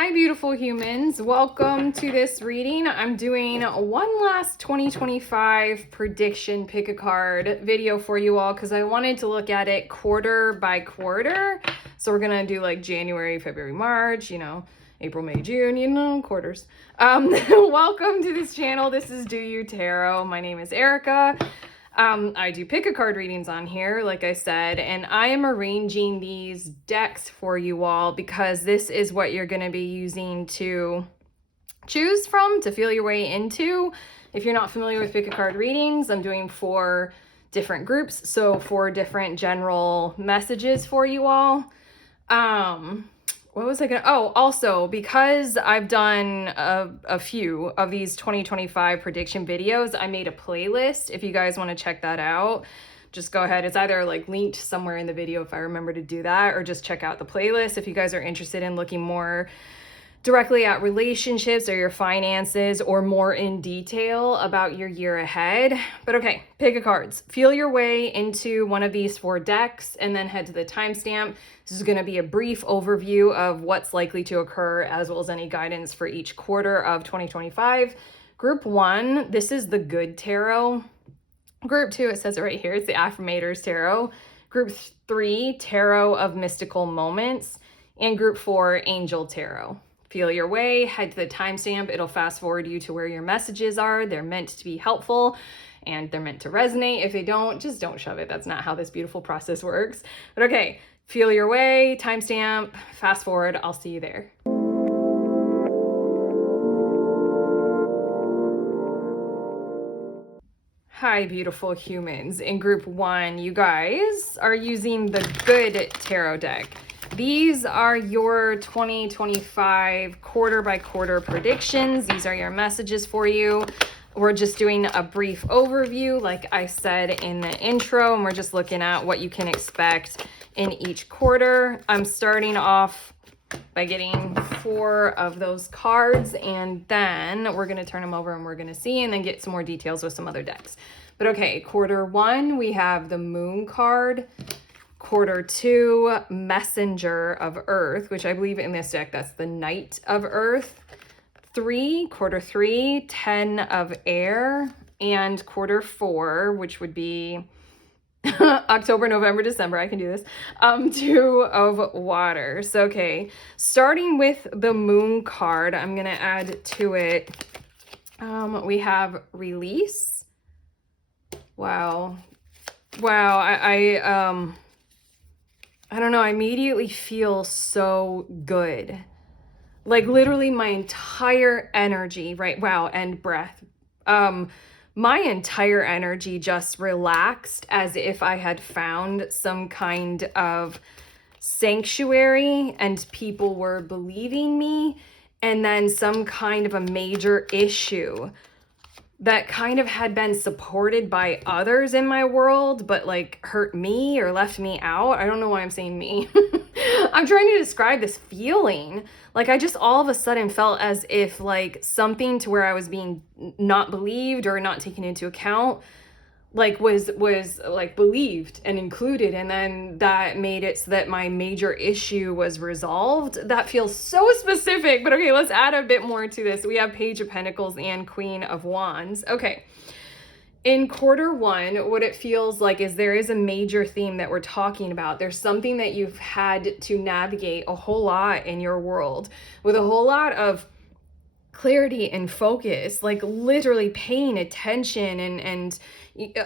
Hi, beautiful humans. Welcome to this reading. I'm doing one last 2025 prediction pick a card video for you all because I wanted to look at it quarter by quarter. So we're going to do like January, February, March, April, May, June, quarters. Welcome to this channel. This is Do You Tarot. My name is Erica. I do pick a card readings on here, like I said, and I am arranging these decks for you all because this is what you're going to be using to choose from, to feel your way into. If you're not familiar with pick a card readings, I'm doing 4 different groups, so 4 different general messages for you all. What was I gonna, also, because I've done a few of these 2025 prediction videos, I made a playlist. If you guys want to check that out, just go ahead. It's either like linked somewhere in the video if I remember to do that, or just check out the playlist if you guys are interested in looking more directly at relationships or your finances or more in detail about your year ahead. But okay, pick a cards. Feel your way into one of these 4 decks and then head to the timestamp. This is going to be a brief overview of what's likely to occur as well as any guidance for each quarter of 2025. Group 1, this is the Good Tarot. Group 2, it says it right here, it's the Affirmators Tarot. Group 3, Tarot of Mystical Moments. And Group 4, Angel Tarot. Feel your way, head to the timestamp. It'll fast forward you to where your messages are. They're meant to be helpful and they're meant to resonate. If they don't, just don't shove it. That's not how this beautiful process works. But okay, feel your way, timestamp, fast forward. I'll see you there. Hi, beautiful humans. In group 1, you guys are using the Good Tarot deck. These are your 2025 quarter by quarter predictions. These are your messages for you. We're just doing a brief overview, like I said in the intro, and we're just looking at what you can expect in each quarter. I'm starting off by getting 4 of those cards, and then we're going to turn them over and we're going to see, and then get some more details with some other decks. But okay, quarter 1, we have the Moon card. Quarter 2, Messenger of Earth, which I believe in this deck, that's the Knight of Earth. Quarter 3, 10 of Air. And quarter 4, which would be October, November, December, I can do this, 2 of Water. So, okay, starting with the Moon card, I'm going to add to it, we have Release. Wow, I don't know, I immediately feel so good. Like literally my entire energy, right? Wow, and breath. My entire energy just relaxed as if I had found some kind of sanctuary and people were believing me, and then some kind of a major issue that kind of had been supported by others in my world, but like hurt me or left me out. I don't know why I'm saying me. I'm trying to describe this feeling. Like I just all of a sudden felt as if like something to where I was being not believed or not taken into account, like was like believed and included, and then that made it so that my major issue was resolved. That feels so specific, but okay, let's add a bit more to this. We have Page of Pentacles and Queen of Wands. Okay, in quarter 1, what it feels like is there is a major theme that we're talking about. There's something that you've had to navigate a whole lot in your world with a whole lot of clarity and focus, like literally paying attention and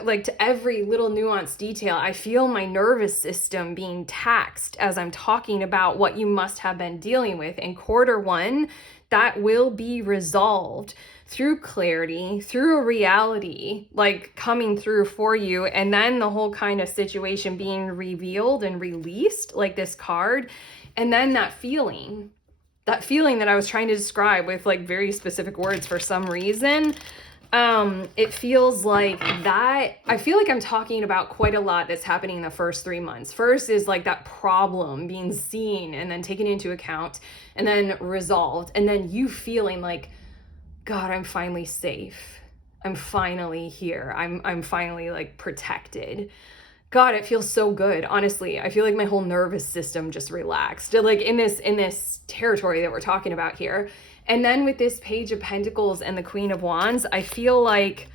like to every little nuanced detail. I feel my nervous system being taxed as I'm talking about what you must have been dealing with in quarter 1. That will be resolved through clarity, through a reality like coming through for you, and then the whole kind of situation being revealed and released, like this card, and then that feeling that I was trying to describe with like very specific words for some reason. It feels like that. I feel like I'm talking about quite a lot that's happening in the first 3 months. First is like that problem being seen and then taken into account and then resolved. And then you feeling like, God, I'm finally safe. I'm finally here. I'm finally like protected. God, it feels so good. Honestly, I feel like my whole nervous system just relaxed. Like in this territory that we're talking about here. And then with this Page of Pentacles and the Queen of Wands, I feel like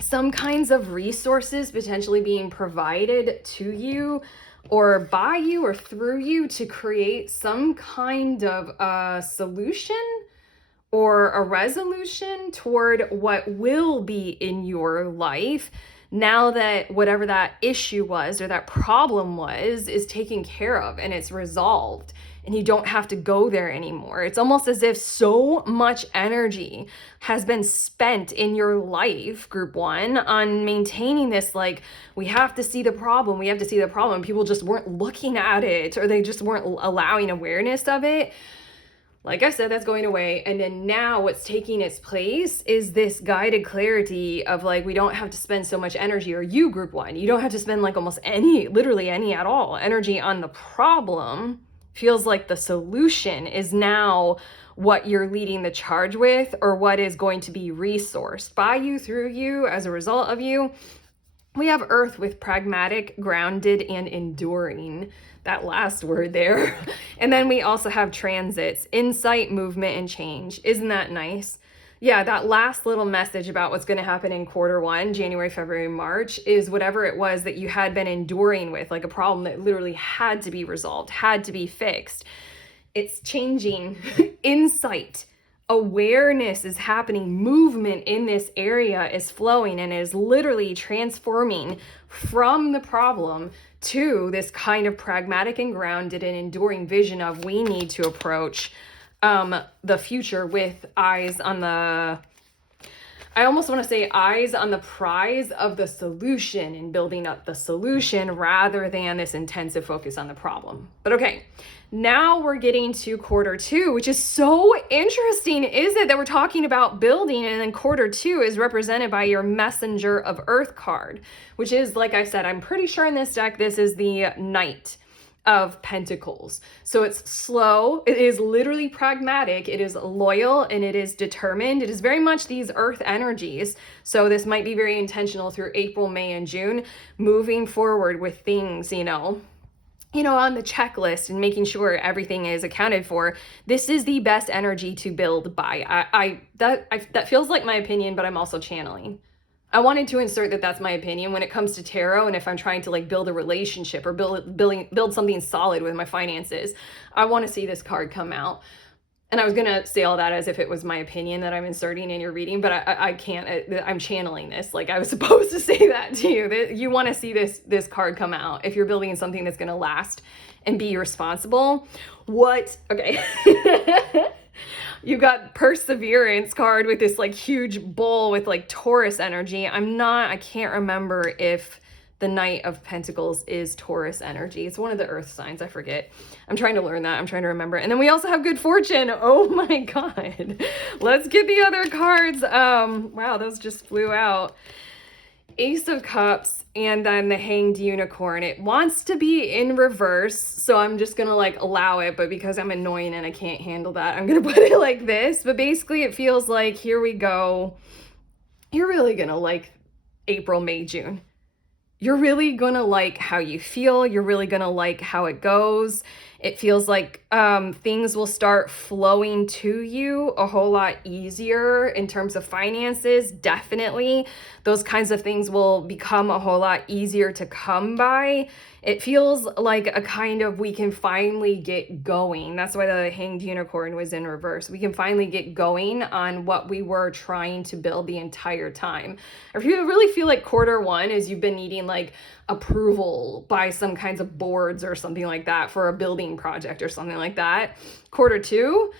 some kinds of resources potentially being provided to you or by you or through you to create some kind of a solution or a resolution toward what will be in your life now that whatever that issue was or that problem was is taken care of and it's resolved and you don't have to go there anymore. It's almost as if so much energy has been spent in your life, group one, on maintaining this, like, we have to see the problem, we have to see the problem. People just weren't looking at it, or they just weren't allowing awareness of it. Like I said, that's going away. And then now what's taking its place is this guided clarity of, like, we don't have to spend so much energy, or you, group one, you don't have to spend like almost any, literally any at all, energy on the problem. Feels like the solution is now what you're leading the charge with, or what is going to be resourced by you, through you, as a result of you. We have Earth with pragmatic, grounded, and enduring. That last word there. And then we also have transits, insight, movement, and change. Isn't that nice? Yeah, that last little message about what's going to happen in quarter one, January, February, March, is whatever it was that you had been enduring with, like a problem that literally had to be resolved, had to be fixed. It's changing. Insight, awareness is happening. Movement in this area is flowing and is literally transforming from the problem to this kind of pragmatic and grounded and enduring vision of, we need to approach the future with eyes on the, I almost want to say eyes on the prize of the solution and building up the solution rather than this intensive focus on the problem. But okay, now we're getting to quarter two, which is so interesting, is it, that we're talking about building, and then quarter two is represented by your Messenger of Earth card, which is, like I said, I'm pretty sure in this deck, this is the Knight of Pentacles. So it's slow, it is literally pragmatic, it is loyal, and it is determined. It is very much these earth energies. So this might be very intentional through April, May, and June, moving forward with things, on the checklist and making sure everything is accounted for. This is the best energy to build by. That feels like my opinion, but I'm also channeling. I wanted to insert that that's my opinion when it comes to tarot, and if I'm trying to like build a relationship or build something solid with my finances, I want to see this card come out. And I was gonna say all that as if it was my opinion that I'm inserting in your reading, but I can't. I'm channeling this. Like, I was supposed to say that to you. That you want to see this card come out if you're building something that's gonna last and be responsible. What? Okay. You got Perseverance card with this like huge bull with like Taurus energy. I can't remember if the Knight of Pentacles is Taurus energy. It's one of the earth signs. I forget. I'm trying to learn that. I'm trying to remember. And then we also have Good Fortune. Oh my God. Let's get the other cards. Wow, those just flew out. Ace of Cups, and then the Hanged Unicorn. It wants to be in reverse, so I'm just gonna like allow it, but because I'm annoying and I can't handle that, I'm gonna put it like this. But basically it feels like, here we go. You're really gonna like April, May, June. You're really gonna like how you feel. You're really gonna like how it goes. It feels like things will start flowing to you a whole lot easier in terms of finances. Definitely. Those kinds of things will become a whole lot easier to come by. It feels like a kind of, we can finally get going. That's why the Hanged Unicorn was in reverse. We can finally get going on what we were trying to build the entire time. If you really feel like quarter one is you've been needing like approval by some kinds of boards or something like that for a building project or something like that. Quarter two,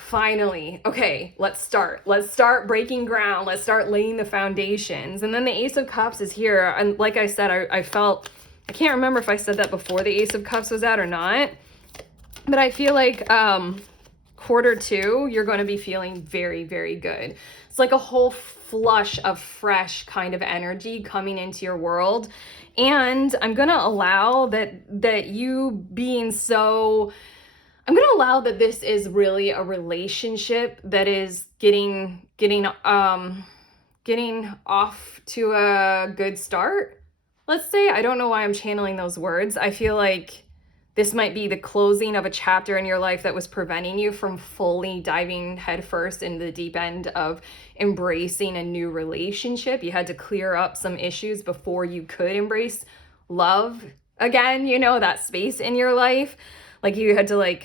finally. Okay, let's start. Let's start breaking ground. Let's start laying the foundations. And then the Ace of Cups is here. And like I said, I felt, I can't remember if I said that before the Ace of Cups was out or not, but I feel like quarter two, you're going to be feeling very, very good. It's like a whole flush of fresh kind of energy coming into your world. And I'm going to allow that you being so, I'm going to allow that this is really a relationship that is getting off to a good start. let's say, I don't know why I'm channeling those words. I feel like this might be the closing of a chapter in your life that was preventing you from fully diving headfirst into the deep end of embracing a new relationship. You had to clear up some issues before you could embrace love again, that space in your life. Like you had to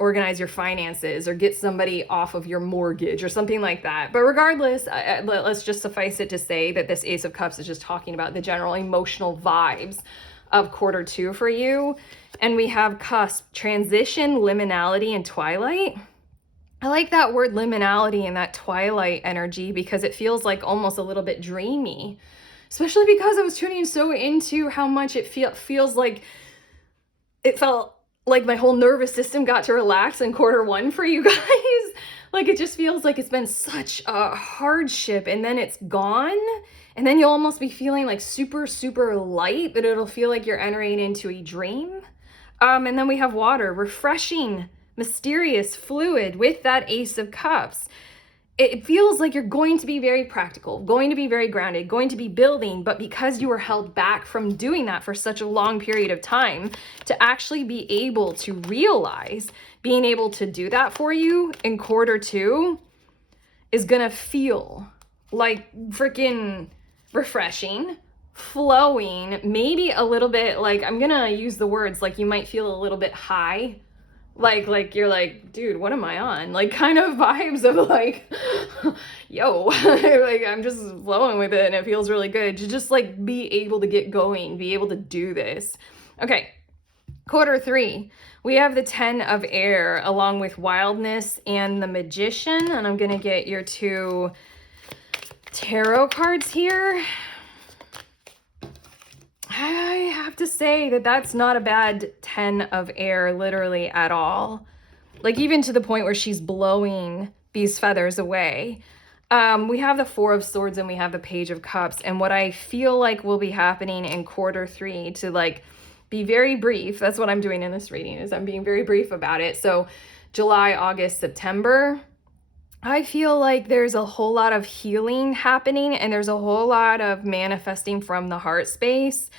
organize your finances or get somebody off of your mortgage or something like that. But regardless, let's just suffice it to say that this Ace of Cups is just talking about the general emotional vibes of Q2 for you. And we have cusp, transition, liminality, and twilight. I like that word liminality and that twilight energy because it feels like almost a little bit dreamy, especially because I was tuning so into how much it feels like it felt like my whole nervous system got to relax in Q1 for you guys. Like it just feels like it's been such a hardship and then it's gone. And then you'll almost be feeling like super, super light, that it'll feel like you're entering into a dream. And then we have water, refreshing, mysterious, fluid with that Ace of Cups. It feels like you're going to be very practical, going to be very grounded, going to be building, but because you were held back from doing that for such a long period of time, to actually be able to realize being able to do that for you in Q2 is gonna feel like freaking refreshing, flowing, maybe a little bit like, I'm gonna use the words like you might feel a little bit high. Like you're like, dude, what am I on? Like kind of vibes of like, yo, like I'm just flowing with it and it feels really good to just like be able to get going, be able to do this. Okay, Q3, we have the 10 of air along with wildness and the magician. And I'm gonna get your 2 tarot cards here. I have to say that that's not a bad 10 of air, literally at all. Like even to the point where she's blowing these feathers away. We have the 4 of swords and we have the Page of Cups. And what I feel like will be happening in Q3, to like be very brief, that's what I'm doing in this reading, is I'm being very brief about it. So July, August, September, I feel like there's a whole lot of healing happening and there's a whole lot of manifesting from the heart space.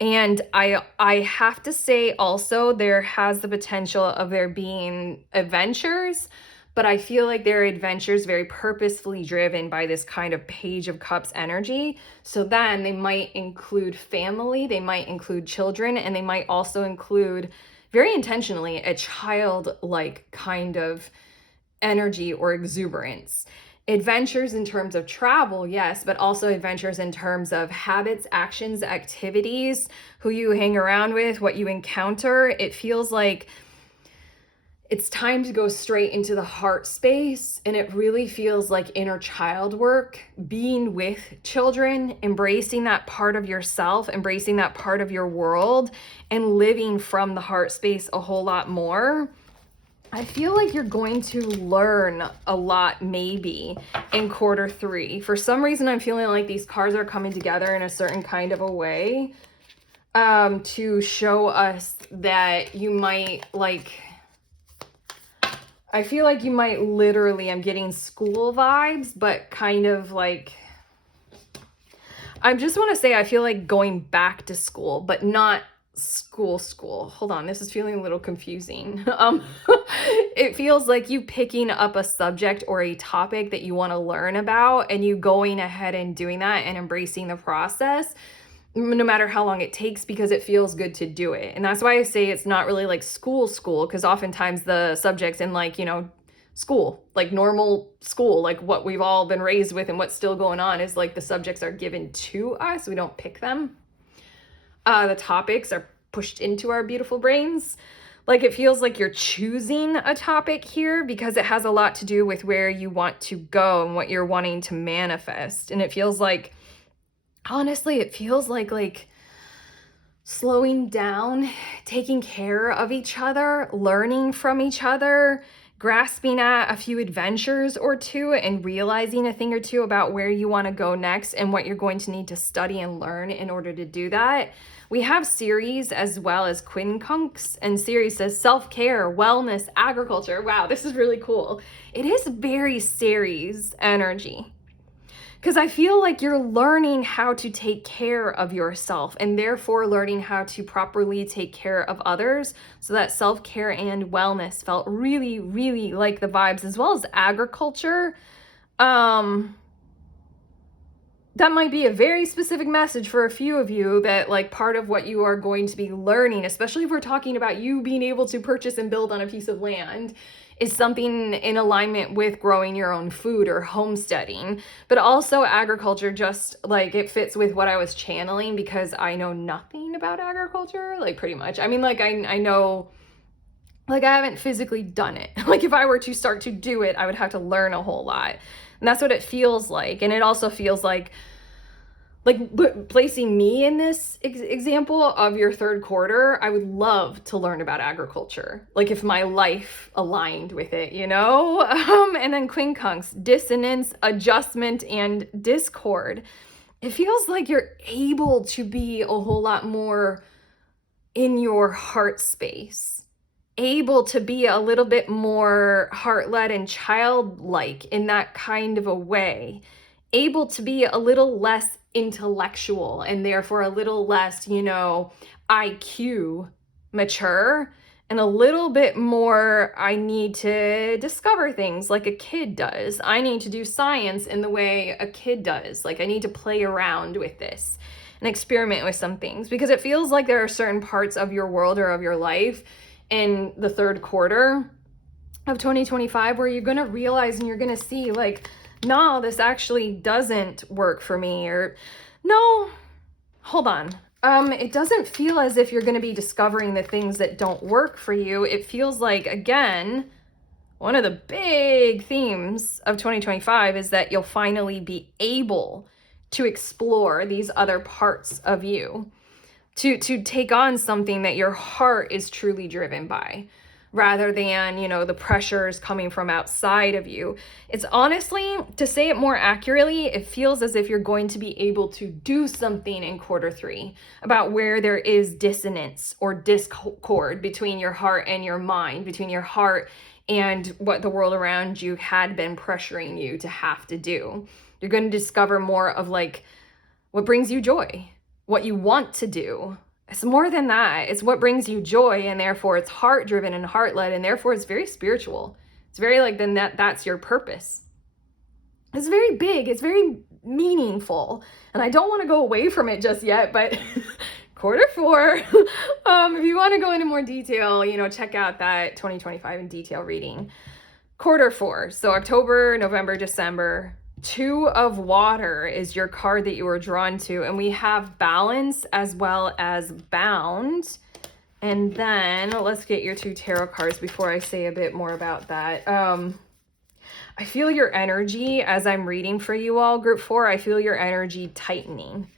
And I have to say also there has the potential of there being adventures, but I feel like there are adventures very purposefully driven by this kind of Page of Cups energy. So then they might include family, they might include children, and they might also include very intentionally a childlike kind of energy or exuberance. Adventures in terms of travel, yes, but also adventures in terms of habits, actions, activities, who you hang around with, what you encounter. It feels like it's time to go straight into the heart space, and it really feels like inner child work, being with children, embracing that part of yourself, embracing that part of your world, and living from the heart space a whole lot more. I feel like you're going to learn a lot maybe in Q3. For some reason, I'm feeling like these cards are coming together in a certain kind of a way to show us that you might I feel like you might literally, I'm getting school vibes, but kind of like, I just want to say I feel like going back to school, but not school. Hold on, this is feeling a little confusing. It feels like you picking up a subject or a topic that you want to learn about and you going ahead and doing that and embracing the process, no matter how long it takes, because it feels good to do it. And that's why I say it's not really like school, because oftentimes the subjects in school, like normal school, like what we've all been raised with and what's still going on is like the subjects are given to us. We don't pick them. The topics are pushed into our beautiful brains. Like it feels like you're choosing a topic here because it has a lot to do with where you want to go and what you're wanting to manifest. And it feels like, honestly, it feels like slowing down, taking care of each other, learning from each other, grasping at a few adventures or two and realizing a thing or two about where you want to go next and what you're going to need to study and learn in order to do that. We have Ceres as well as quincunx, and Ceres says self-care, wellness, agriculture. Wow, this is really cool. It is very Ceres energy. Because I feel like you're learning how to take care of yourself and therefore learning how to properly take care of others. So that self-care and wellness felt really, really like the vibes, as well as agriculture. That might be a very specific message for a few of you, that like part of what you are going to be learning, especially if we're talking about you being able to purchase and build on a piece of land, is something in alignment with growing your own food or homesteading. But also agriculture, just like it fits with what I was channeling, because I know nothing about agriculture, like pretty much. I mean, like I know, like I haven't physically done it. Like if I were to start to do it, I would have to learn a whole lot. And that's what it feels like. And it also feels like placing me in this example of your third quarter, I would love to learn about agriculture. Like if my life aligned with it, you know? And then quincunx, dissonance, adjustment, and discord. It feels like you're able to be a whole lot more in your heart space, able to be a little bit more heart-led and childlike in that kind of a way, able to be a little less intellectual and therefore a little less, IQ mature, and a little bit more, I need to discover things like a kid does. I need to do science in the way a kid does. Like I need to play around with this and experiment with some things, because it feels like there are certain parts of your world or of your life in the third quarter of 2025 where you're going to realize and you're going to see like, no, this actually doesn't work for me, or no, hold on. It doesn't feel as if you're going to be discovering the things that don't work for you. It feels like, again, one of the big themes of 2025 is that you'll finally be able to explore these other parts of you, to take on something that your heart is truly driven by, rather than, the pressures coming from outside of you. It's honestly, to say it more accurately, it feels as if you're going to be able to do something in quarter three about where there is dissonance or discord between your heart and your mind, between your heart and what the world around you had been pressuring you to have to do. You're going to discover more of like what brings you joy, what you want to do. It's more than that. It's what brings you joy, and therefore it's heart driven and heart led, and therefore it's very spiritual. It's very like, then that's your purpose. It's very big. It's very meaningful. And I don't want to go away from it just yet, but quarter four, if you want to go into more detail, check out that 2025 in detail reading. Quarter four, so October, November, December. 2 of water is your card that you were drawn to, and we have balance as well as bound. And then let's get your 2 tarot cards before I say a bit more about that. I feel your energy as I'm reading for you all, group 4. I feel your energy tightening,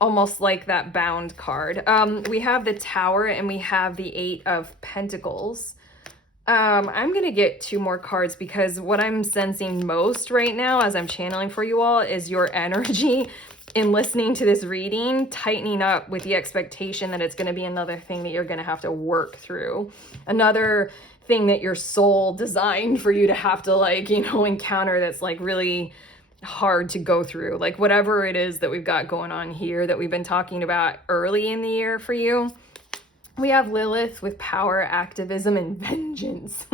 almost like that bound card. We have the Tower and we have the 8 of Pentacles. I'm going to get 2 more cards, because what I'm sensing most right now as I'm channeling for you all is your energy in listening to this reading, tightening up with the expectation that it's going to be another thing that you're going to have to work through. Another thing that your soul designed for you to have to encounter, that's like really hard to go through. Like whatever it is that we've got going on here that we've been talking about early in the year for you. We have Lilith with power, activism, and vengeance.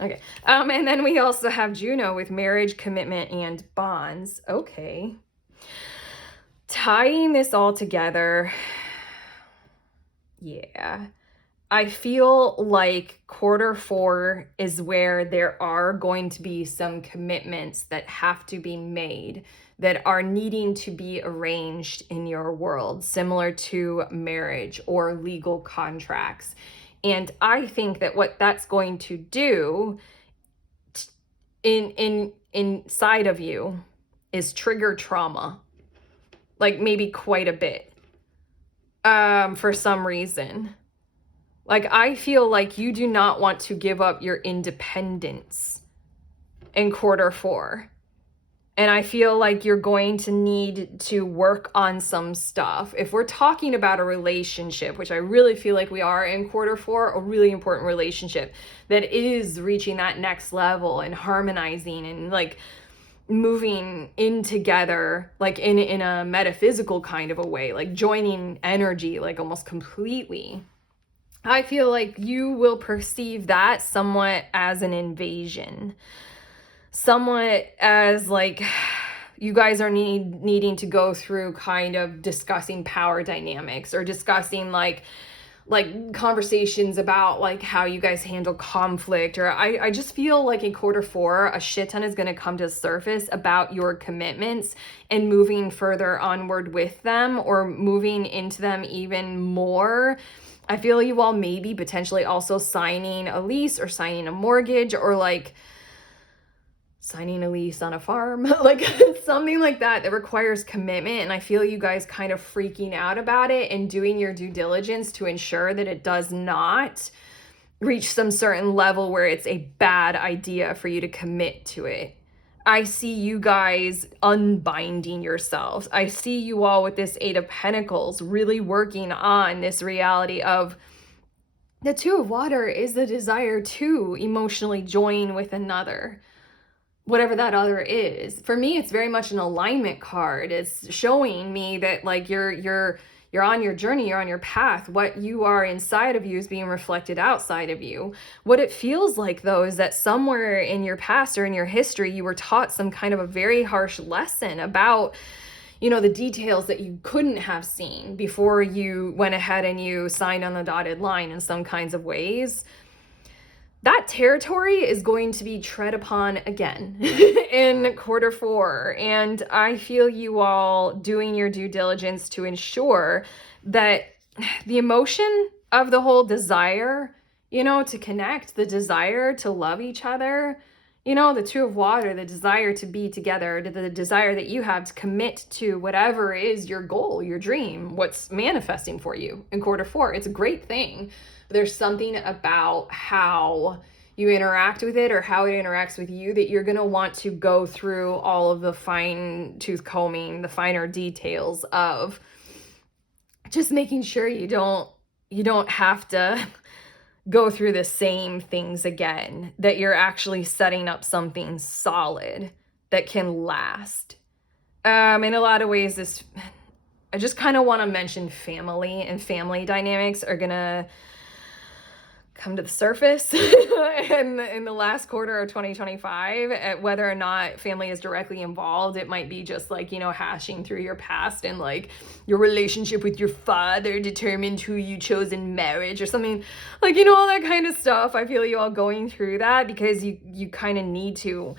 Okay. And then we also have Juno with marriage, commitment, and bonds. Okay. Tying this all together. Yeah. I feel like quarter 4 is where there are going to be some commitments that have to be made, that are needing to be arranged in your world, similar to marriage or legal contracts. And I think that what that's going to do inside of you is trigger trauma, like maybe quite a bit, for some reason. Like, I feel like you do not want to give up your independence in quarter 4. And I feel like you're going to need to work on some stuff. If we're talking about a relationship, which I really feel like we are in quarter 4, a really important relationship that is reaching that next level and harmonizing and moving in together, like in a metaphysical kind of a way, like joining energy, like almost completely. I feel like you will perceive that somewhat as an invasion, somewhat as like you guys are needing to go through kind of discussing power dynamics, or discussing like conversations about like how you guys handle conflict. Or I just feel like in quarter four, a shit ton is going to come to the surface about your commitments and moving further onward with them, or moving into them even more. I feel you all maybe potentially also signing a lease, or signing a mortgage, or like signing a lease on a farm, like something like that requires commitment. And I feel you guys kind of freaking out about it and doing your due diligence to ensure that it does not reach some certain level where it's a bad idea for you to commit to it. I see you guys unbinding yourselves. I see you all with this Eight of Pentacles really working on this reality of the Two of Water is the desire to emotionally join with another, whatever that other is. For me, it's very much an alignment card. It's showing me that like you're on your journey, you're on your path. What you are inside of you is being reflected outside of you. What it feels like though is that somewhere in your past or in your history, you were taught some kind of a very harsh lesson about, you know, the details that you couldn't have seen before you went ahead and you signed on the dotted line in some kinds of ways. That territory is going to be tread upon again in quarter four. And I feel you all doing your due diligence to ensure that the emotion of the whole desire, you know, to connect, the desire to love each other, you know, the Two of Water, the desire to be together, the desire that you have to commit to whatever is your goal, your dream, what's manifesting for you in quarter four. It's a great thing. There's something about how you interact with it, or how it interacts with you, that you're going to want to go through all of the fine tooth combing, the finer details of just making sure you don't have to go through the same things again, that you're actually setting up something solid that can last. In a lot of ways, I just kind of want to mention family and family dynamics are gonna come to the surface in the last quarter of 2025. Whether or not family is directly involved, it might be just like, you know, hashing through your past and like your relationship with your father determined who you chose in marriage or something, like, you know, all that kind of stuff. I feel you all going through that because you kind of need to.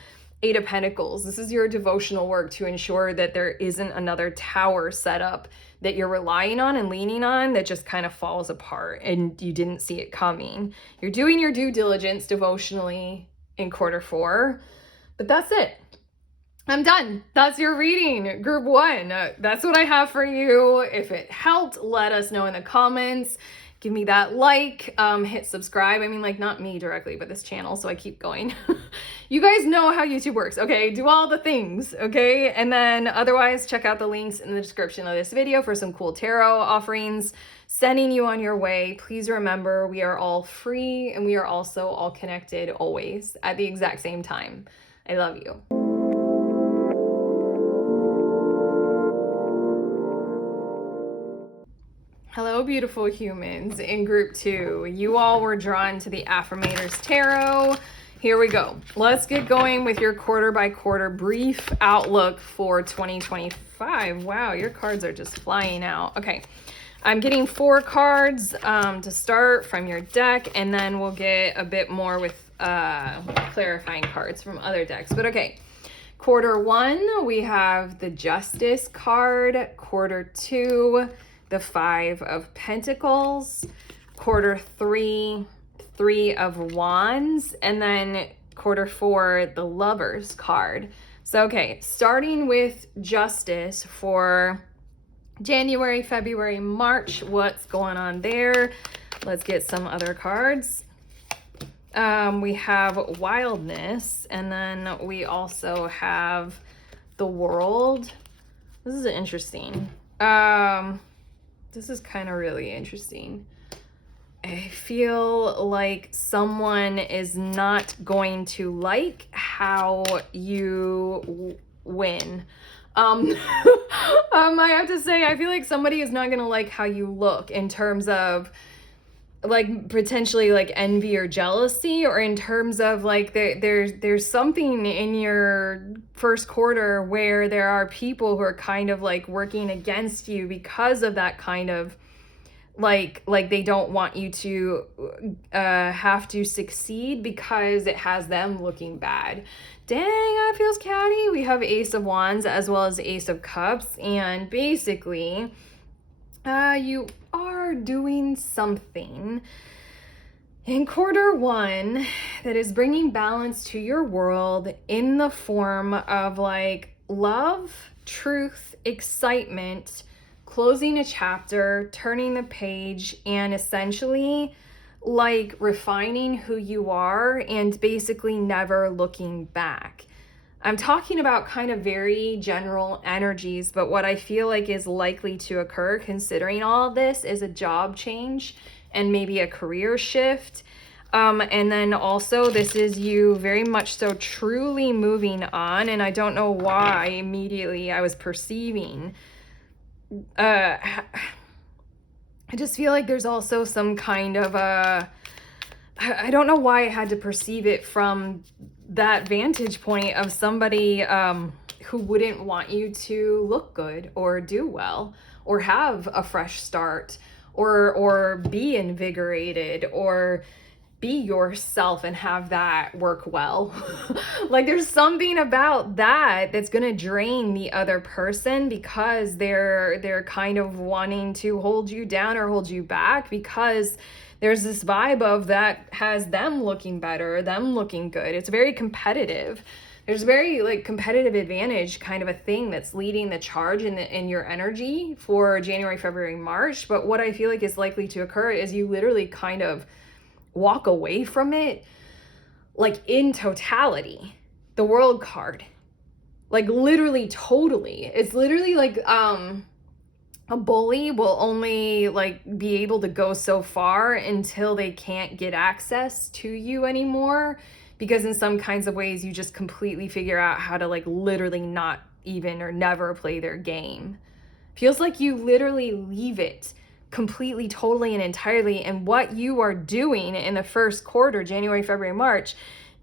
Eight of Pentacles, this is your devotional work to ensure that there isn't another tower set up that you're relying on and leaning on that just kind of falls apart and you didn't see it coming. You're doing your due diligence devotionally in quarter four, but that's it. I'm done. That's your reading, group one. That's what I have for you. If it helped, let us know in the comments. Give me that like, hit subscribe. I mean, like, not me directly, but this channel, so I keep going. You guys know how YouTube works, okay? Do all the things, okay? And then otherwise, check out the links in the description of this video for some cool tarot offerings, sending you on your way. Please remember, we are all free, and we are also all connected always at the exact same time. I love you. Hello, beautiful humans in group two. You all were drawn to the Affirmators Tarot. Here we go. Let's get going with your quarter by quarter brief outlook for 2025. Wow, your cards are just flying out. Okay, I'm getting 4 cards to start from your deck, and then we'll get a bit more with clarifying cards from other decks. But okay, quarter one, we have the Justice card. Quarter two, the 5 of Pentacles. Quarter three, 3 of Wands. And then quarter four, the Lovers card. So, okay, starting with Justice for January, February, March. What's going on there? Let's get some other cards. We have Wildness, and then we also have the World. This is interesting. This is kind of really interesting. I feel like someone is not going to like how you win. I have to say, I feel like somebody is not gonna like how you look in terms of like potentially like envy or jealousy, or in terms of like there's something in your first quarter where there are people who are kind of like working against you because of that kind of like they don't want you to have to succeed because it has them looking bad. Dang, that feels catty. We have Ace of Wands as well as Ace of Cups, and basically you are doing something in quarter one that is bringing balance to your world in the form of like love, truth, excitement, closing a chapter, turning the page, and essentially like refining who you are and basically never looking back. I'm talking about kind of very general energies, but what I feel like is likely to occur considering all of this is a job change and maybe a career shift. And then also this is you very much so truly moving on. And I don't know why immediately I was perceiving, I just feel like there's also some kind of I don't know why I had to perceive it from that vantage point of somebody who wouldn't want you to look good or do well or have a fresh start or be invigorated or be yourself and have that work well. Like there's something about that that's going to drain the other person because they're kind of wanting to hold you down or hold you back, because there's this vibe of that has them looking better, them looking good. It's very competitive. There's very like competitive advantage kind of a thing that's leading the charge in your energy for January, February, March. But what I feel like is likely to occur is you literally kind of walk away from it like in totality. The World card, like literally totally. It's literally like a bully will only like be able to go so far until they can't get access to you anymore, because in some kinds of ways you just completely figure out how to like literally not even or never play their game. Feels like you literally leave it completely, totally, and entirely. And what you are doing in the first quarter, January, February, March,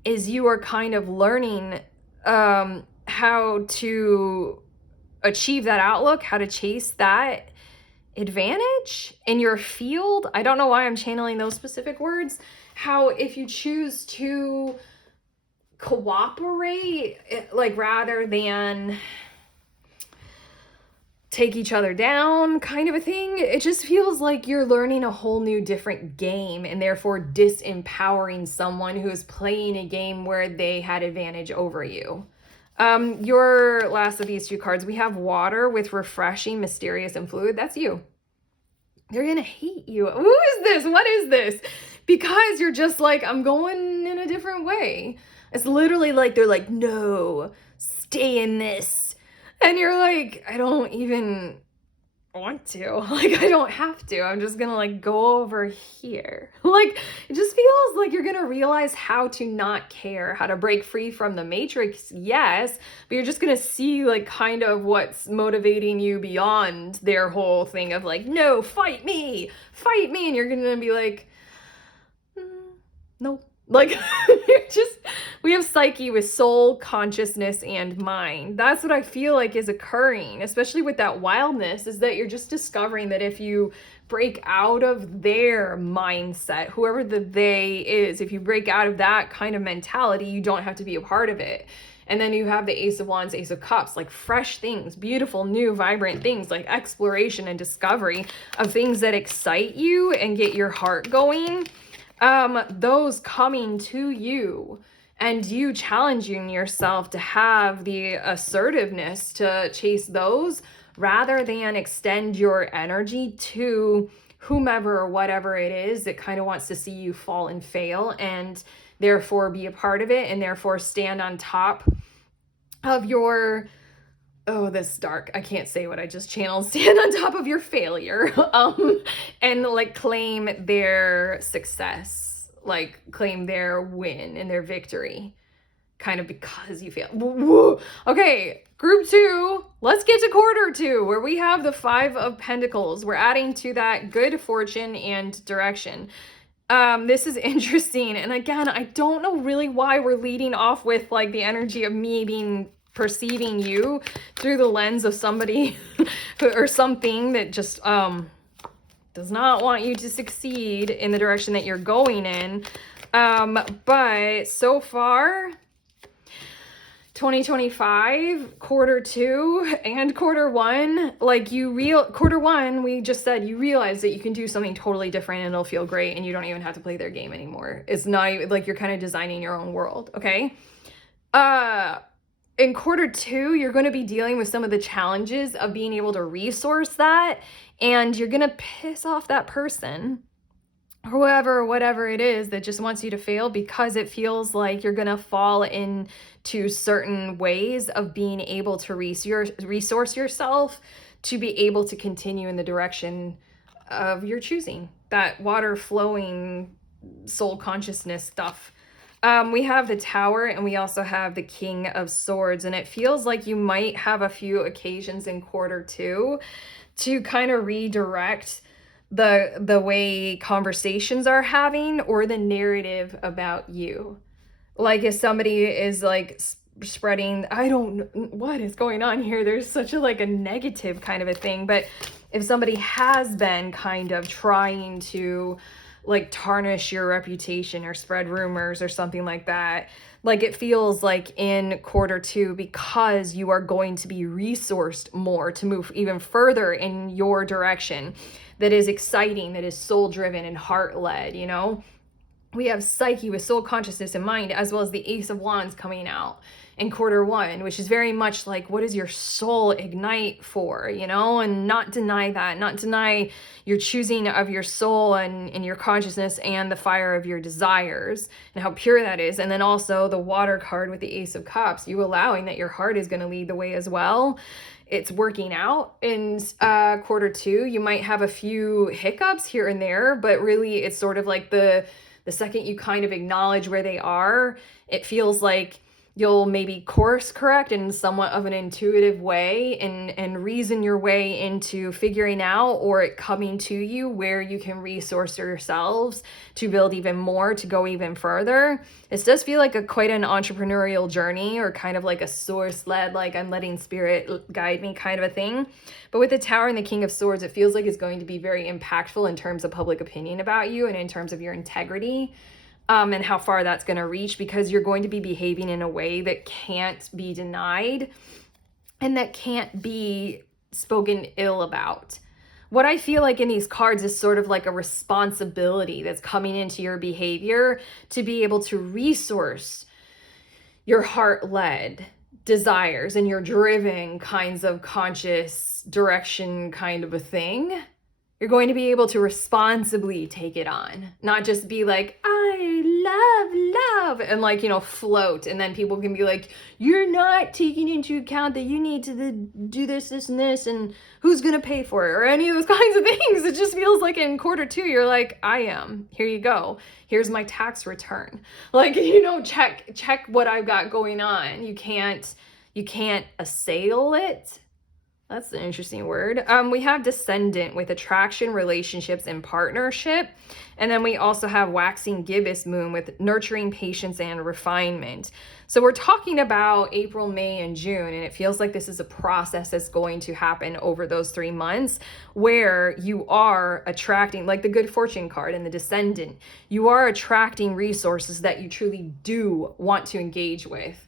is you are kind of learning how to achieve that outlook, how to chase that advantage in your field. I don't know why I'm channeling those specific words. How if you choose to cooperate, like rather than take each other down kind of a thing, it just feels like you're learning a whole new different game and therefore disempowering someone who is playing a game where they had advantage over you. Your last of these two cards, we have water with refreshing, mysterious, and fluid. That's you. They're gonna hate you. Who is this? What is this? Because you're just like, I'm going in a different way. It's literally like they're like, no, stay in this. And you're like, I don't even want to. Like, I don't have to. I'm just gonna like go over here. Like, it just feels like you're gonna realize how to not care, how to break free from the matrix, yes, but you're just gonna see like kind of what's motivating you beyond their whole thing of like, no, fight me, and you're gonna be like, no. Like, we have psyche with soul, consciousness, and mind. That's what I feel like is occurring, especially with that wildness, is that you're just discovering that if you break out of their mindset, whoever the they is, if you break out of that kind of mentality, you don't have to be a part of it. And then you have the Ace of Wands, Ace of Cups, like fresh things, beautiful, new, vibrant things, like exploration and discovery of things that excite you and get your heart going. Those coming to you and you challenging yourself to have the assertiveness to chase those rather than extend your energy to whomever or whatever it is that kind of wants to see you fall and fail and therefore be a part of it and therefore stand on top of your, oh, this dark, I can't say what I just channeled, stand on top of your failure, and like claim their success, like claim their win and their victory. kind of because you feel. Woo. Okay, group 2, let's get to quarter 2, where we have the 5 of Pentacles. We're adding to that good fortune and direction. This is interesting. And again, I don't know really why we're leading off with like the energy of me perceiving you through the lens of somebody or something that just does not want you to succeed in the direction that you're going in. But so far, 2025, quarter 2 and quarter 1, like quarter 1, we just said you realize that you can do something totally different and it'll feel great and you don't even have to play their game anymore. It's not even like you're kind of designing your own world. Okay. In quarter 2, you're going to be dealing with some of the challenges of being able to resource that, and you're going to piss off that person, whoever, whatever it is that just wants you to fail, because it feels like you're going to fall into certain ways of being able to resource yourself to be able to continue in the direction of your choosing, that water flowing soul consciousness stuff. We have the Tower, and we also have the King of Swords, and it feels like you might have a few occasions in quarter 2 to kind of redirect the way conversations are having or the narrative about you. Like if somebody is like spreading, I don't know what is going on here. There's such a like a negative kind of a thing, but if somebody has been kind of trying to like tarnish your reputation or spread rumors or something like that, like it feels like in quarter 2, because you are going to be resourced more to move even further in your direction that is exciting, that is soul driven and heart led, you know. We have Psyche with soul consciousness in mind, as well as the Ace of Wands coming out in quarter 1, which is very much like, what does your soul ignite for, you know? And not deny that, not deny your choosing of your soul and your consciousness and the fire of your desires and how pure that is. And then also the Water card with the Ace of Cups, you allowing that your heart is going to lead the way as well. It's working out in quarter 2. You might have a few hiccups here and there, but really it's sort of like the second you kind of acknowledge where they are, it feels like you'll maybe course correct in somewhat of an intuitive way and reason your way into figuring out or it coming to you where you can resource yourselves to build even more, to go even further. This does feel like quite an entrepreneurial journey, or kind of like a source-led, like I'm letting spirit guide me kind of a thing. But with the Tower and the King of Swords, it feels like it's going to be very impactful in terms of public opinion about you and in terms of your integrity. And how far that's going to reach, because you're going to be behaving in a way that can't be denied and that can't be spoken ill about. What I feel like in these cards is sort of like a responsibility that's coming into your behavior to be able to resource your heart-led desires and your driven kinds of conscious direction kind of a thing. You're going to be able to responsibly take it on, not just be like, I love, and like, you know, float. And then people can be like, you're not taking into account that you need to do this, and this, and who's going to pay for it, or any of those kinds of things. It just feels like in quarter 2, you're like, I am, here you go. Here's my tax return. Like, you know, check what I've got going on. You can't assail it. That's an interesting word. We have Descendant with attraction, relationships, and partnership. And then we also have Waxing Gibbous Moon with nurturing, patience, and refinement. So we're talking about April, May, and June, and it feels like this is a process that's going to happen over those 3 months where you are attracting, like the Good Fortune card and the Descendant, you are attracting resources that you truly do want to engage with.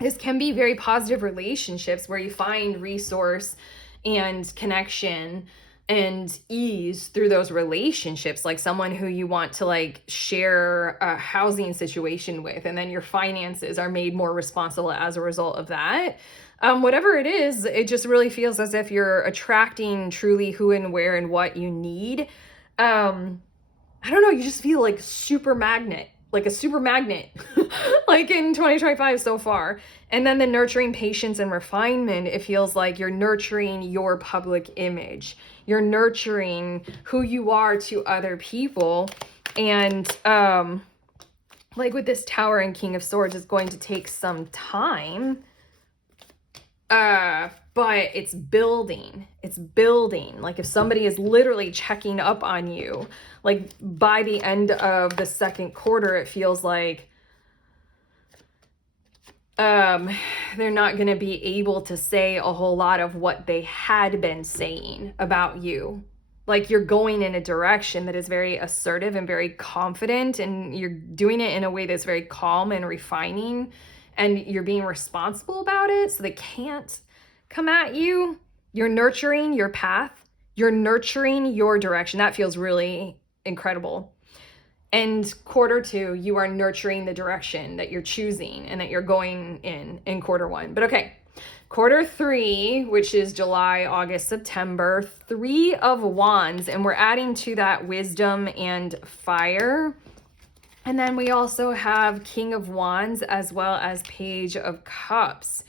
This can be very positive relationships where you find resource and connection and ease through those relationships, like someone who you want to like share a housing situation with, and then your finances are made more responsible as a result of that. Whatever it is, it just really feels as if you're attracting truly who and where and what you need. I don't know, you just feel like a super magnet like in 2025 so far. And then the nurturing, patience, and refinement, it feels like you're nurturing your public image. You're nurturing who you are to other people. And like with this Tower and King of Swords, it's going to take some time. But it's building. It's building. Like if somebody is literally checking up on you, like by the end of the second quarter, it feels like they're not going to be able to say a whole lot of what they had been saying about you. Like you're going in a direction that is very assertive and very confident, and you're doing it in a way that's very calm and refining, and you're being responsible about it, so they can't come at you. You're nurturing your path. You're nurturing your direction. That feels really incredible. And quarter two, you are nurturing the direction that you're choosing and that you're going in quarter one. But okay, quarter three, which is July, August, September, 3 of Wands, and we're adding to that wisdom and fire. And then we also have King of Wands as well as Page of Cups.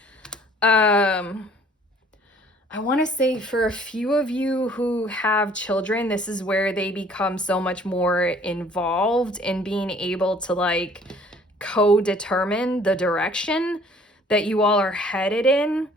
I want to say for a few of you who have children, this is where they become so much more involved in being able to like co-determine the direction that you all are headed in.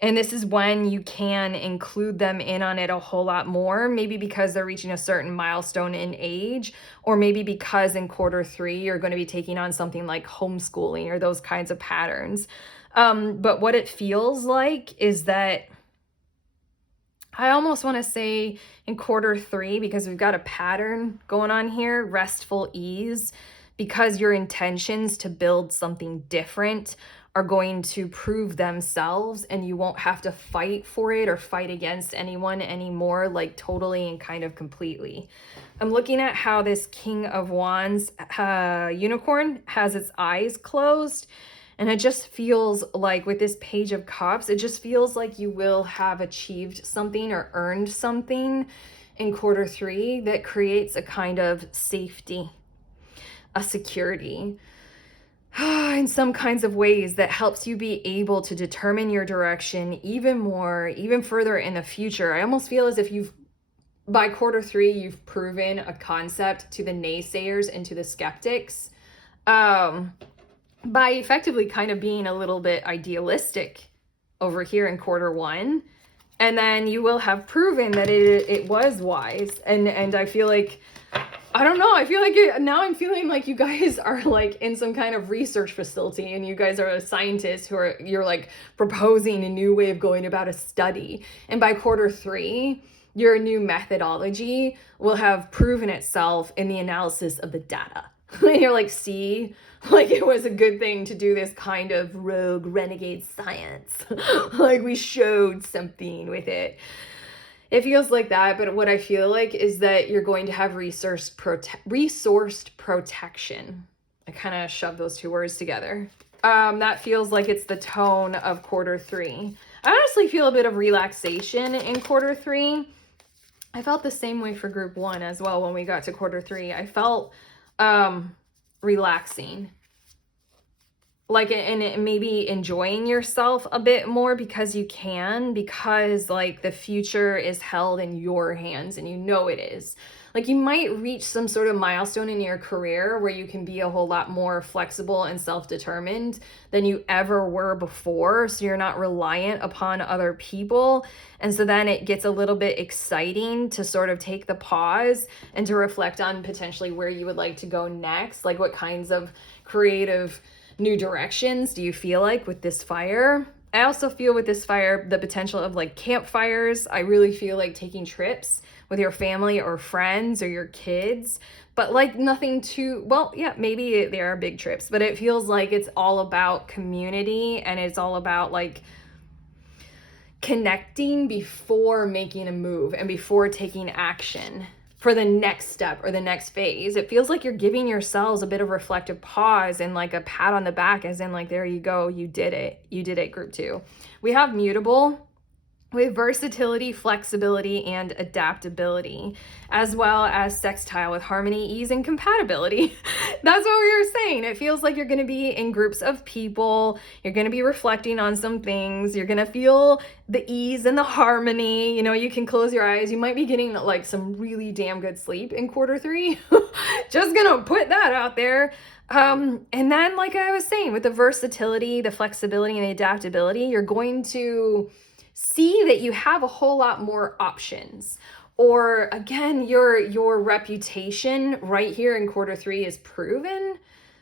And this is when you can include them in on it a whole lot more, maybe because they're reaching a certain milestone in age, or maybe because in quarter three, you're going to be taking on something like homeschooling or those kinds of patterns. But what it feels like is that I almost want to say in quarter three, because we've got a pattern going on here, restful ease, because your intentions to build something different are going to prove themselves, and you won't have to fight for it or fight against anyone anymore, like totally and kind of completely. I'm looking at how this King of Wands unicorn has its eyes closed. And it just feels like with this Page of Cups, it just feels like you will have achieved something or earned something in quarter three that creates a kind of safety, a security, in some kinds of ways that helps you be able to determine your direction even more, even further in the future. I almost feel as if by quarter three, you've proven a concept to the naysayers and to the skeptics. By effectively kind of being a little bit idealistic over here in quarter one. And then you will have proven that it was wise. And I feel like, I don't know, I feel like now I'm feeling like you guys are like in some kind of research facility, and you guys are a scientist you're like proposing a new way of going about a study. And by quarter three, your new methodology will have proven itself in the analysis of the data. And you're like, see, like it was a good thing to do this kind of rogue renegade science. Like we showed something with it. It feels like that, but what I feel like is that you're going to have resourced protection. I kind of shoved those two words together. That feels like it's the tone of quarter three. I honestly feel a bit of relaxation in quarter three. I felt the same way for group one as well when we got to quarter three. I felt relaxing, like, and maybe enjoying yourself a bit more because you can, because like the future is held in your hands and you know it is. Like you might reach some sort of milestone in your career where you can be a whole lot more flexible and self-determined than you ever were before. So you're not reliant upon other people. And so then it gets a little bit exciting to sort of take the pause and to reflect on potentially where you would like to go next. Like what kinds of creative new directions do you feel like with this fire? I also feel with this fire the potential of like campfires. I really feel like taking trips with your family or friends or your kids, but like nothing too, well, yeah, maybe they are big trips, but it feels like it's all about community, and it's all about like connecting before making a move and before taking action for the next step or the next phase. It feels like you're giving yourselves a bit of reflective pause and like a pat on the back, as in like, there you go, you did it, group two. We have mutable with versatility, flexibility, and adaptability, as well as sextile with harmony, ease, and compatibility. That's what we were saying. It feels like you're going to be in groups of people. You're going to be reflecting on some things. You're going to feel the ease and the harmony. You know, you can close your eyes. You might be getting like some really damn good sleep in quarter three. Just going to put that out there. And then, like I was saying, with the versatility, the flexibility, and the adaptability, you're going to see that you have a whole lot more options. Or again, your reputation right here in quarter three is proven.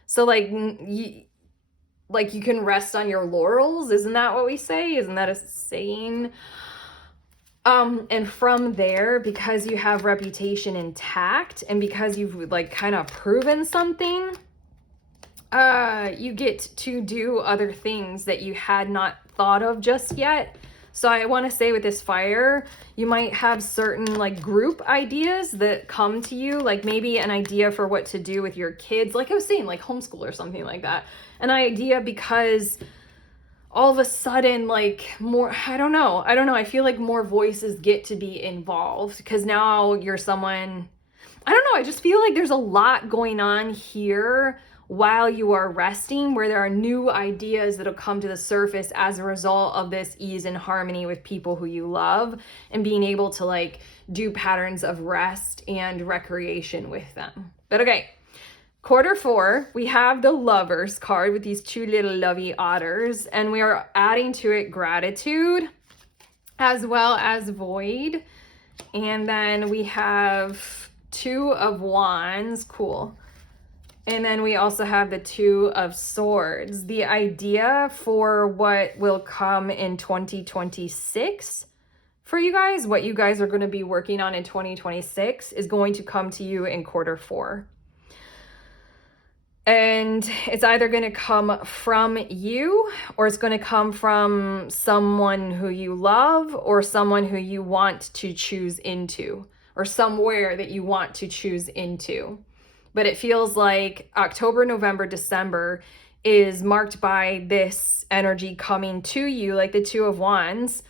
So like you can rest on your laurels. Isn't that what we say? Isn't that a saying? And from there, because you have reputation intact and because you've like kind of proven something, you get to do other things that you had not thought of just yet. So I want to say with this fire, you might have certain like group ideas that come to you, like maybe an idea for what to do with your kids, like I was saying, like homeschool or something like that. An idea because all of a sudden, like more, I don't know. I feel like more voices get to be involved because now you're someone, I don't know. I just feel like there's a lot going on here while you are resting, where there are new ideas that'll come to the surface as a result of this ease and harmony with people who you love and being able to like do patterns of rest and recreation with them. But okay, quarter four, we have the Lovers card with these two little lovey otters, and we are adding to it gratitude as well as void. And then we have Two of Wands, cool. And then we also have the Two of Swords. The idea for what will come in 2026 for you guys, what you guys are going to be working on in 2026 is going to come to you in quarter four. And it's either going to come from you or it's going to come from someone who you love or someone who you want to choose into or somewhere that you want to choose into. But it feels like October, November, December is marked by this energy coming to you, like the Two of Wands,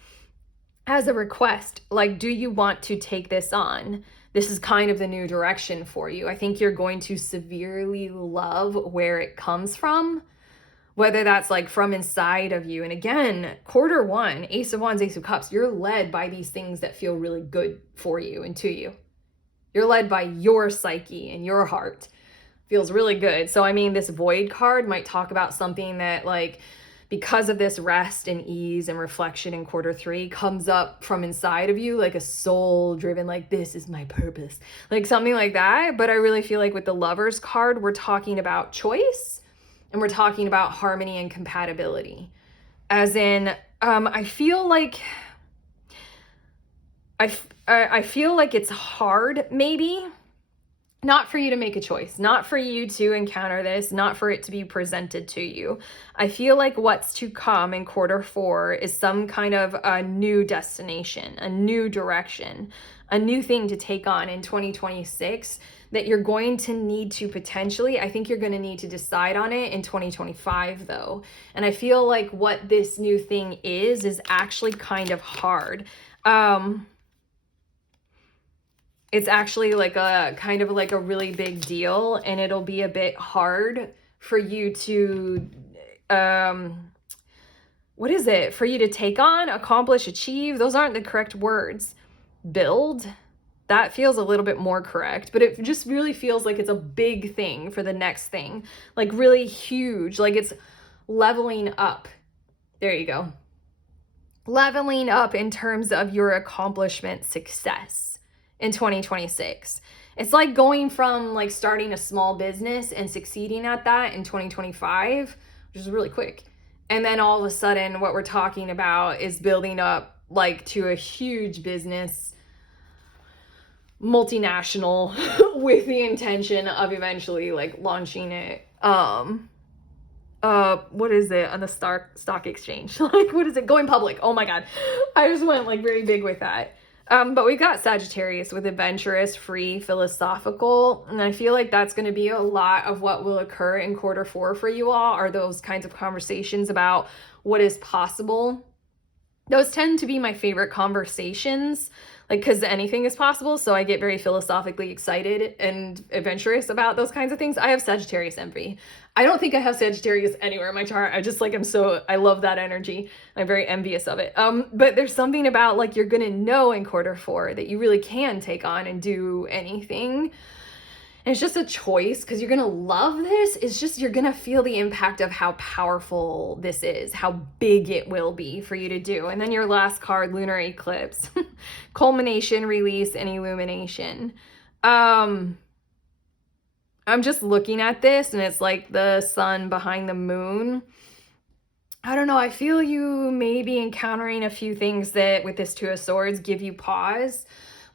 as a request. Like, do you want to take this on? This is kind of the new direction for you. I think you're going to severely love where it comes from, whether that's like from inside of you. And again, quarter one, Ace of Wands, Ace of Cups, you're led by these things that feel really good for you and to you. You're led by your psyche and your heart. Feels really good. So, I mean, this Void card might talk about something that like, because of this rest and ease and reflection in quarter three comes up from inside of you, like a soul driven, like this is my purpose, like something like that. But I really feel like with the Lovers card, we're talking about choice and we're talking about harmony and compatibility. As in, I feel like it's hard, maybe, not for you to make a choice, not for you to encounter this, not for it to be presented to you. I feel like what's to come in quarter four is some kind of a new destination, a new direction, a new thing to take on in 2026 that you're going to need to potentially, I think you're going to need to decide on it in 2025 though. And I feel like what this new thing is actually kind of hard. It's actually like a kind of like a really big deal, and it'll be a bit hard for you to, what is it? For you to take on, accomplish, achieve. Those aren't the correct words. Build. That feels a little bit more correct, but it just really feels like it's a big thing for the next thing. Like really huge, like it's leveling up. There you go. Leveling up in terms of your accomplishment success in 2026. It's like going from like starting a small business and succeeding at that in 2025, which is really quick. And then all of a sudden what we're talking about is building up like to a huge business, multinational, with the intention of eventually like launching it. What is it on the stock exchange? Like, what is it? Going public. Oh my God. I just went like very big with that. But we've got Sagittarius with adventurous, free, philosophical. And I feel like that's going to be a lot of what will occur in quarter four for you all, are those kinds of conversations about what is possible. Those tend to be my favorite conversations, like, because anything is possible. So I get very philosophically excited and adventurous about those kinds of things. I have Sagittarius envy. I don't think I have Sagittarius anywhere in my chart. I just like, I love that energy. I'm very envious of it. But there's something about like, you're going to know in quarter four that you really can take on and do anything. And it's just a choice because you're going to love this. It's just you're going to feel the impact of how powerful this is, how big it will be for you to do. And then your last card, lunar eclipse, culmination, release, and illumination. I'm just looking at this and it's like the sun behind the moon. I don't know. I feel you may be encountering a few things that with this Two of Swords give you pause.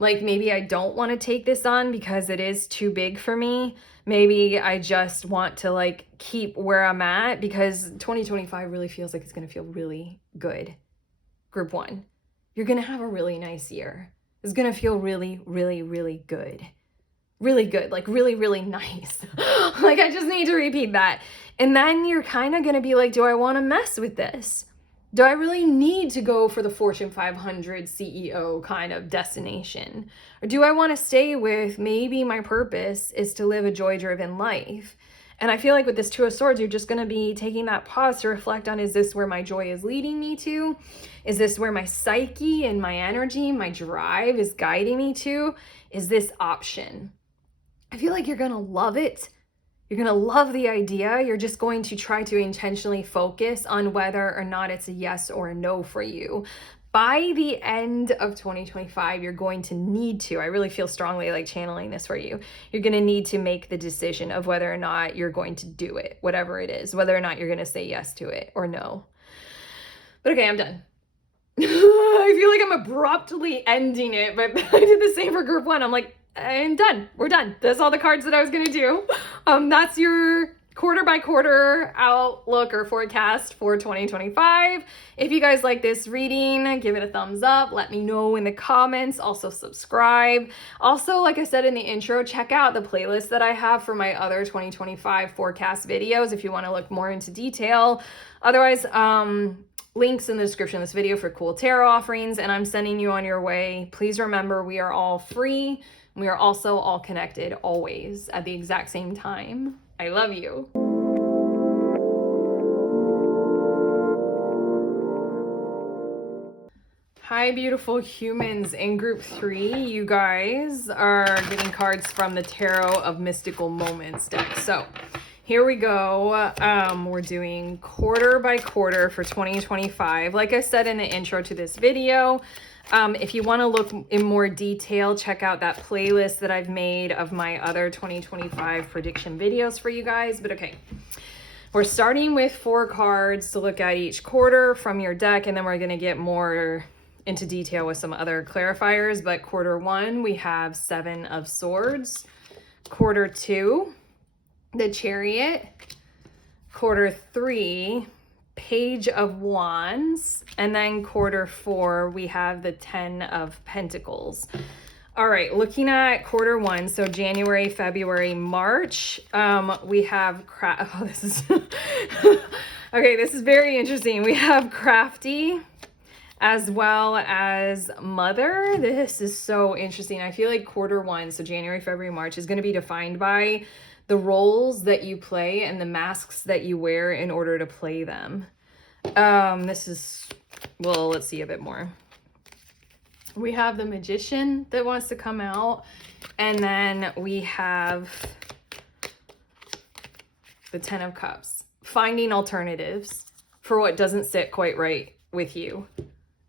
Like maybe I don't want to take this on because it is too big for me. Maybe I just want to like keep where I'm at because 2025 really feels like it's going to feel really good. Group 1, you're going to have a really nice year. It's going to feel really, really, really good. Really good, like really, really nice. Like I just need to repeat that. And then you're kind of going to be like, do I want to mess with this? Do I really need to go for the Fortune 500 CEO kind of destination? Or do I want to stay with maybe my purpose is to live a joy-driven life? And I feel like with this Two of Swords, you're just going to be taking that pause to reflect on, is this where my joy is leading me to? Is this where my psyche and my energy, my drive is guiding me to? Is this option? I feel like you're going to love it. You're going to love the idea. You're just going to try to intentionally focus on whether or not it's a yes or a no for you. By the end of 2025, you're going to need to, I really feel strongly like channeling this for you. You're going to need to make the decision of whether or not you're going to do it, whatever it is, whether or not you're going to say yes to it or no. But okay, I'm done. I feel like I'm abruptly ending it, but I did the same for group 1. I'm like, I'm done. We're done. That's all the cards that I was going to do. That's your quarter by quarter outlook or forecast for 2025. If you guys like this reading, give it a thumbs up. Let me know in the comments. Also subscribe. Also, like I said in the intro, check out the playlist that I have for my other 2025 forecast videos if you want to look more into detail. Otherwise, links in the description of this video for cool tarot offerings, and I'm sending you on your way. Please remember, we are all free. We are also all connected always at the exact same time. I love you. Hi, beautiful humans. In group 3, you guys are getting cards from the Tarot of Mystical Moments deck. So here we go. We're doing quarter by quarter for 2025. Like I said in the intro to this video, if you want to look in more detail, check out that playlist that I've made of my other 2025 prediction videos for you guys. But okay, we're starting with 4 cards to look at each quarter from your deck, and then we're going to get more into detail with some other clarifiers. But quarter 1, we have 7 of Swords. Quarter 2, the Chariot. Quarter 3, Page of Wands. And then quarter 4, we have the 10 of Pentacles. All right, looking at quarter 1, so January, February, March, we have, oh, this is, okay, this is very interesting. We have Crafty as well as Mother. This is so interesting. I feel like quarter 1, so January, February, March, is going to be defined by the roles that you play and the masks that you wear in order to play them. This is, well, let's see a bit more. We have the Magician that wants to come out, and then we have the 10 of Cups. Finding alternatives for what doesn't sit quite right with you.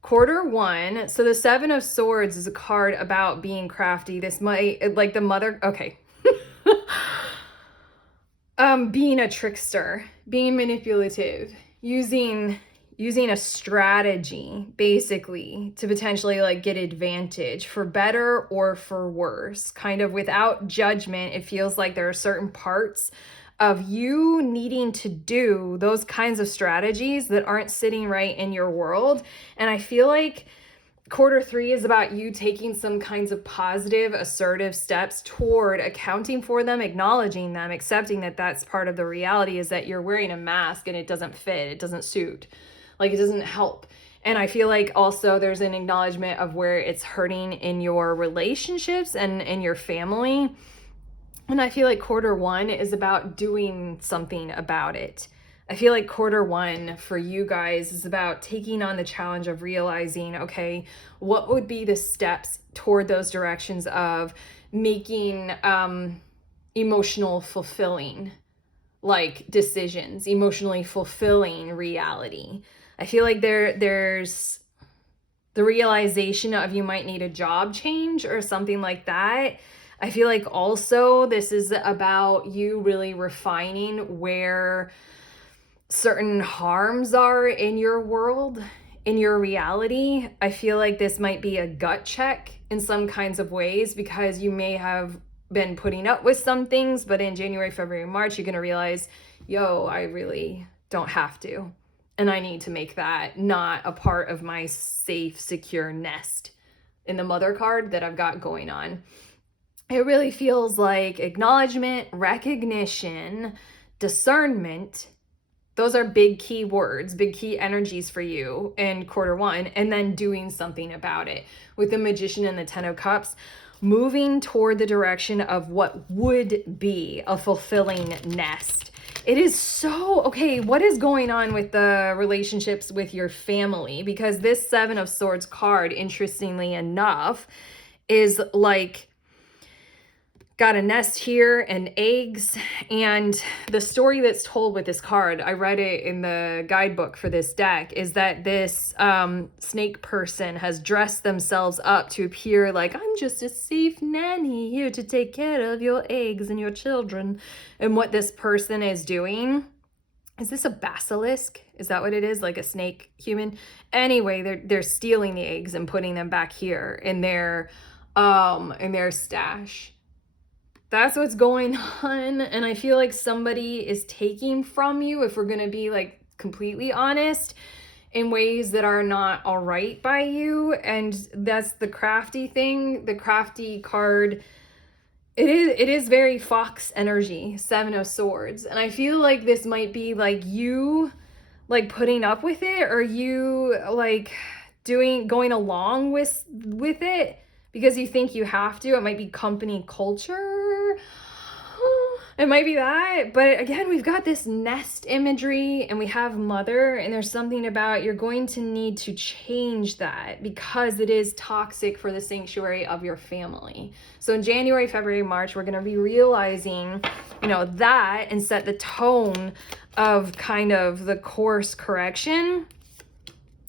Quarter 1, so the 7 of Swords is a card about being crafty. This might, like the Mother, okay. Being a trickster, being manipulative, using a strategy basically to potentially like get advantage for better or for worse, kind of without judgment. It feels like there are certain parts of you needing to do those kinds of strategies that aren't sitting right in your world. And I feel like quarter 3 is about you taking some kinds of positive, assertive steps toward accounting for them, acknowledging them, accepting that that's part of the reality, is that you're wearing a mask and it doesn't fit, it doesn't suit, like it doesn't help. And I feel like also there's an acknowledgement of where it's hurting in your relationships and in your family. And I feel like quarter 1 is about doing something about it. I feel like quarter 1 for you guys is about taking on the challenge of realizing, okay, what would be the steps toward those directions of making emotional fulfilling like decisions, emotionally fulfilling reality. I feel like there's the realization of you might need a job change or something like that. I feel like also this is about you really refining where certain harms are in your world, in your reality. I feel like this might be a gut check in some kinds of ways because you may have been putting up with some things, but in January, February, March, you're going to realize, yo, I really don't have to. And I need to make that not a part of my safe, secure nest in the mother card that I've got going on. It really feels like acknowledgement, recognition, discernment. Those are big key words, big key energies for you in quarter one, and then doing something about it. With the Magician and the Ten of Cups, moving toward the direction of what would be a fulfilling nest. It is so, okay, what is going on with the relationships with your family? Because this Seven of Swords card, interestingly enough, is like, got a nest here and eggs. And the story that's told with this card, I read it in the guidebook for this deck, is that this snake person has dressed themselves up to appear like, I'm just a safe nanny here to take care of your eggs and your children. And what this person is doing, is this a basilisk? Is that what it is? Like a snake human? Anyway, they're stealing the eggs and putting them back here in their stash. That's what's going on. And I feel like somebody is taking from you, if we're going to be like completely honest, in ways that are not all right by you. And that's the crafty thing. The crafty card, it is very fox energy, Seven of Swords. And I feel like this might be like you like putting up with it, or you like going along with it because you think you have to. It might be company culture. It might be that. But again, we've got this nest imagery and we have mother, and there's something about you're going to need to change that because it is toxic for the sanctuary of your family. So in January, February, March, we're going to be realizing, that, and set the tone of kind of the course correction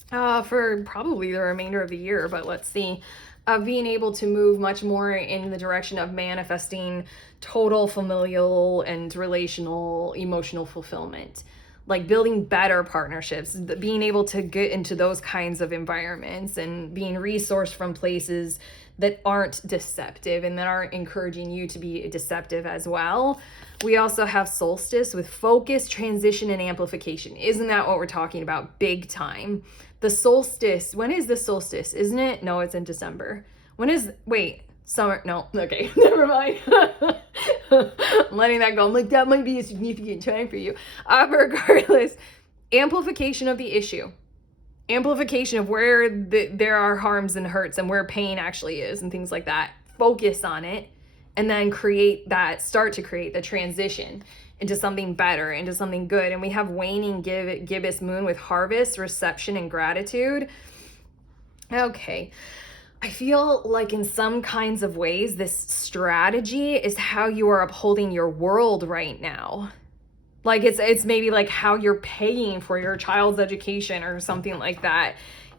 for probably the remainder of the year. But let's see. Of being able to move much more in the direction of manifesting total familial and relational emotional fulfillment, like building better partnerships, being able to get into those kinds of environments and being resourced from places that aren't deceptive and that aren't encouraging you to be deceptive as well. We also have solstice with focus, transition, and amplification. Isn't that what we're talking about? Big time. The solstice, when is the solstice? Isn't it? No, it's in December. Summer, no, okay, never mind. I'm letting that go. I'm like, that might be a significant time for you. Regardless, amplification of the issue. Amplification of where there are harms and hurts and where pain actually is and things like that. Focus on it and then start to create the transition into something better, into something good. And we have waning gibbous moon with harvest, reception, and gratitude. Okay. I feel like in some kinds of ways, this strategy is how you are upholding your world right now. Like it's maybe like how you're paying for your child's education or something like that.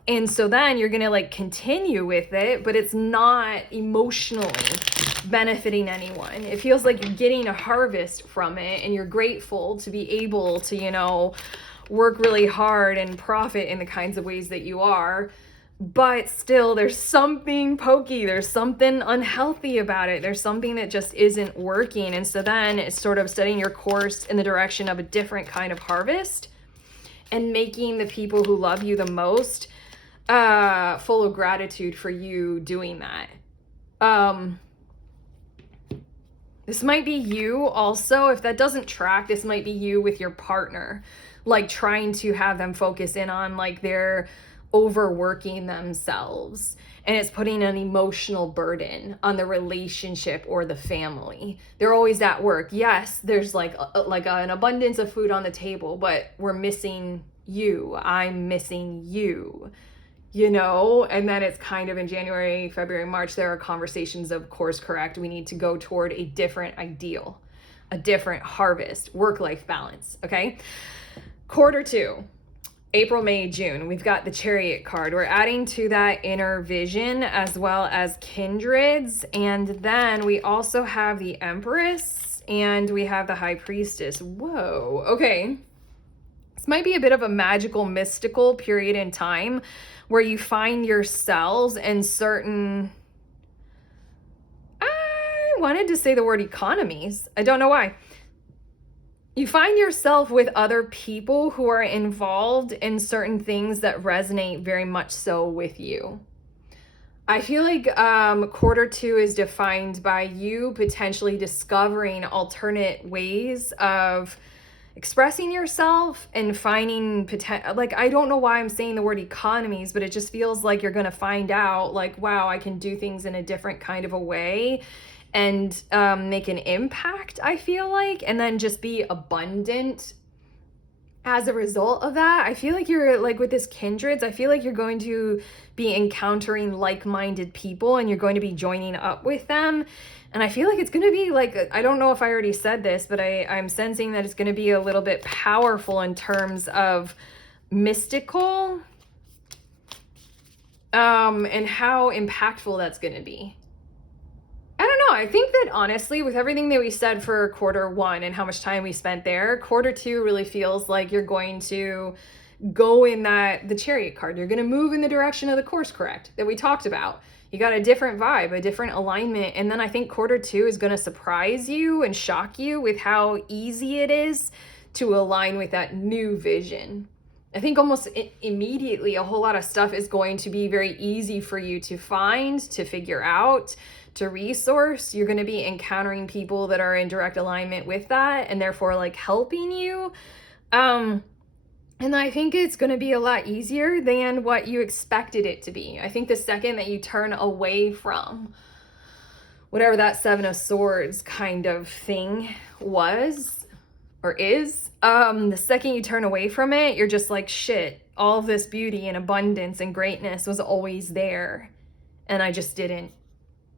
And so then you're going to like continue with it, but it's not emotionally benefiting anyone. It feels like you're getting a harvest from it and you're grateful to be able to, work really hard and profit in the kinds of ways that you are. But still, there's something pokey. There's something unhealthy about it. There's something that just isn't working. And so then it's sort of setting your course in the direction of a different kind of harvest and making the people who love you the most full of gratitude for you doing that. This might be you also. If that doesn't track, this might be you with your partner, like trying to have them focus in on like they're overworking themselves, and it's putting an emotional burden on the relationship or the family. They're always at work. Yes, there's like an abundance of food on the table, but we're missing you. I'm missing you. you know, and then it's kind of in January, February, March, there are conversations of course correct. We need to go toward a different ideal, a different harvest, work-life balance, okay? Quarter two, April, May, June, we've got the Chariot card. We're adding to that inner vision as well as kindreds. And then we also have the Empress and we have the High Priestess. Whoa, okay. This might be a bit of a magical, mystical period in time where you find yourselves in certain, I wanted to say the word economies. I don't know why. You find yourself with other people who are involved in certain things that resonate very much so with you. I feel like quarter two is defined by you potentially discovering alternate ways of expressing yourself and finding potential. Like, I don't know why I'm saying the word economies, but it just feels like you're going to find out like, wow, I can do things in a different kind of a way and make an impact, I feel like, and then just be abundant as a result of that. I feel like you're like with this kindreds, I feel like you're going to be encountering like-minded people and you're going to be joining up with them. And I feel like it's going to be like, I don't know if I already said this, but I'm sensing that it's going to be a little bit powerful in terms of mystical and how impactful that's going to be. I don't know. I think that honestly, with everything that we said for quarter one and how much time we spent there, quarter two really feels like you're going to go in the Chariot card. You're going to move in the direction of the course correct that we talked about. You got a different vibe, a different alignment. And then I think quarter two is going to surprise you and shock you with how easy it is to align with that new vision. I think almost immediately a whole lot of stuff is going to be very easy for you to find, to figure out, to resource. You're going to be encountering people that are in direct alignment with that and therefore like helping you. And I think it's going to be a lot easier than what you expected it to be. I think the second that you turn away from whatever that Seven of Swords kind of thing was or is, the second you turn away from it, you're just like, shit, all of this beauty and abundance and greatness was always there. And I just didn't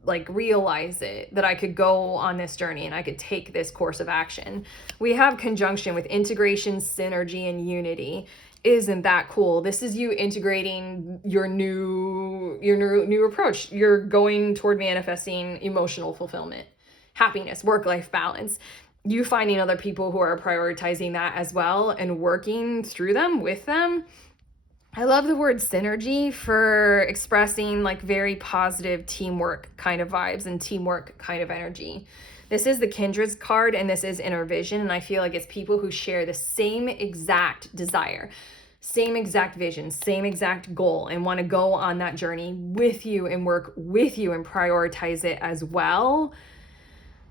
like realize it, that I could go on this journey and I could take this course of action. We have conjunction with integration, synergy, and unity. Isn't that cool? This is you integrating your new approach. You're going toward manifesting emotional fulfillment, happiness, work-life balance. You finding other people who are prioritizing that as well and working through them with them. I love the word synergy for expressing like very positive teamwork kind of vibes and teamwork kind of energy. This is the Kindreds card and this is inner vision. And I feel like it's people who share the same exact desire, same exact vision, same exact goal, and want to go on that journey with you and work with you and prioritize it as well.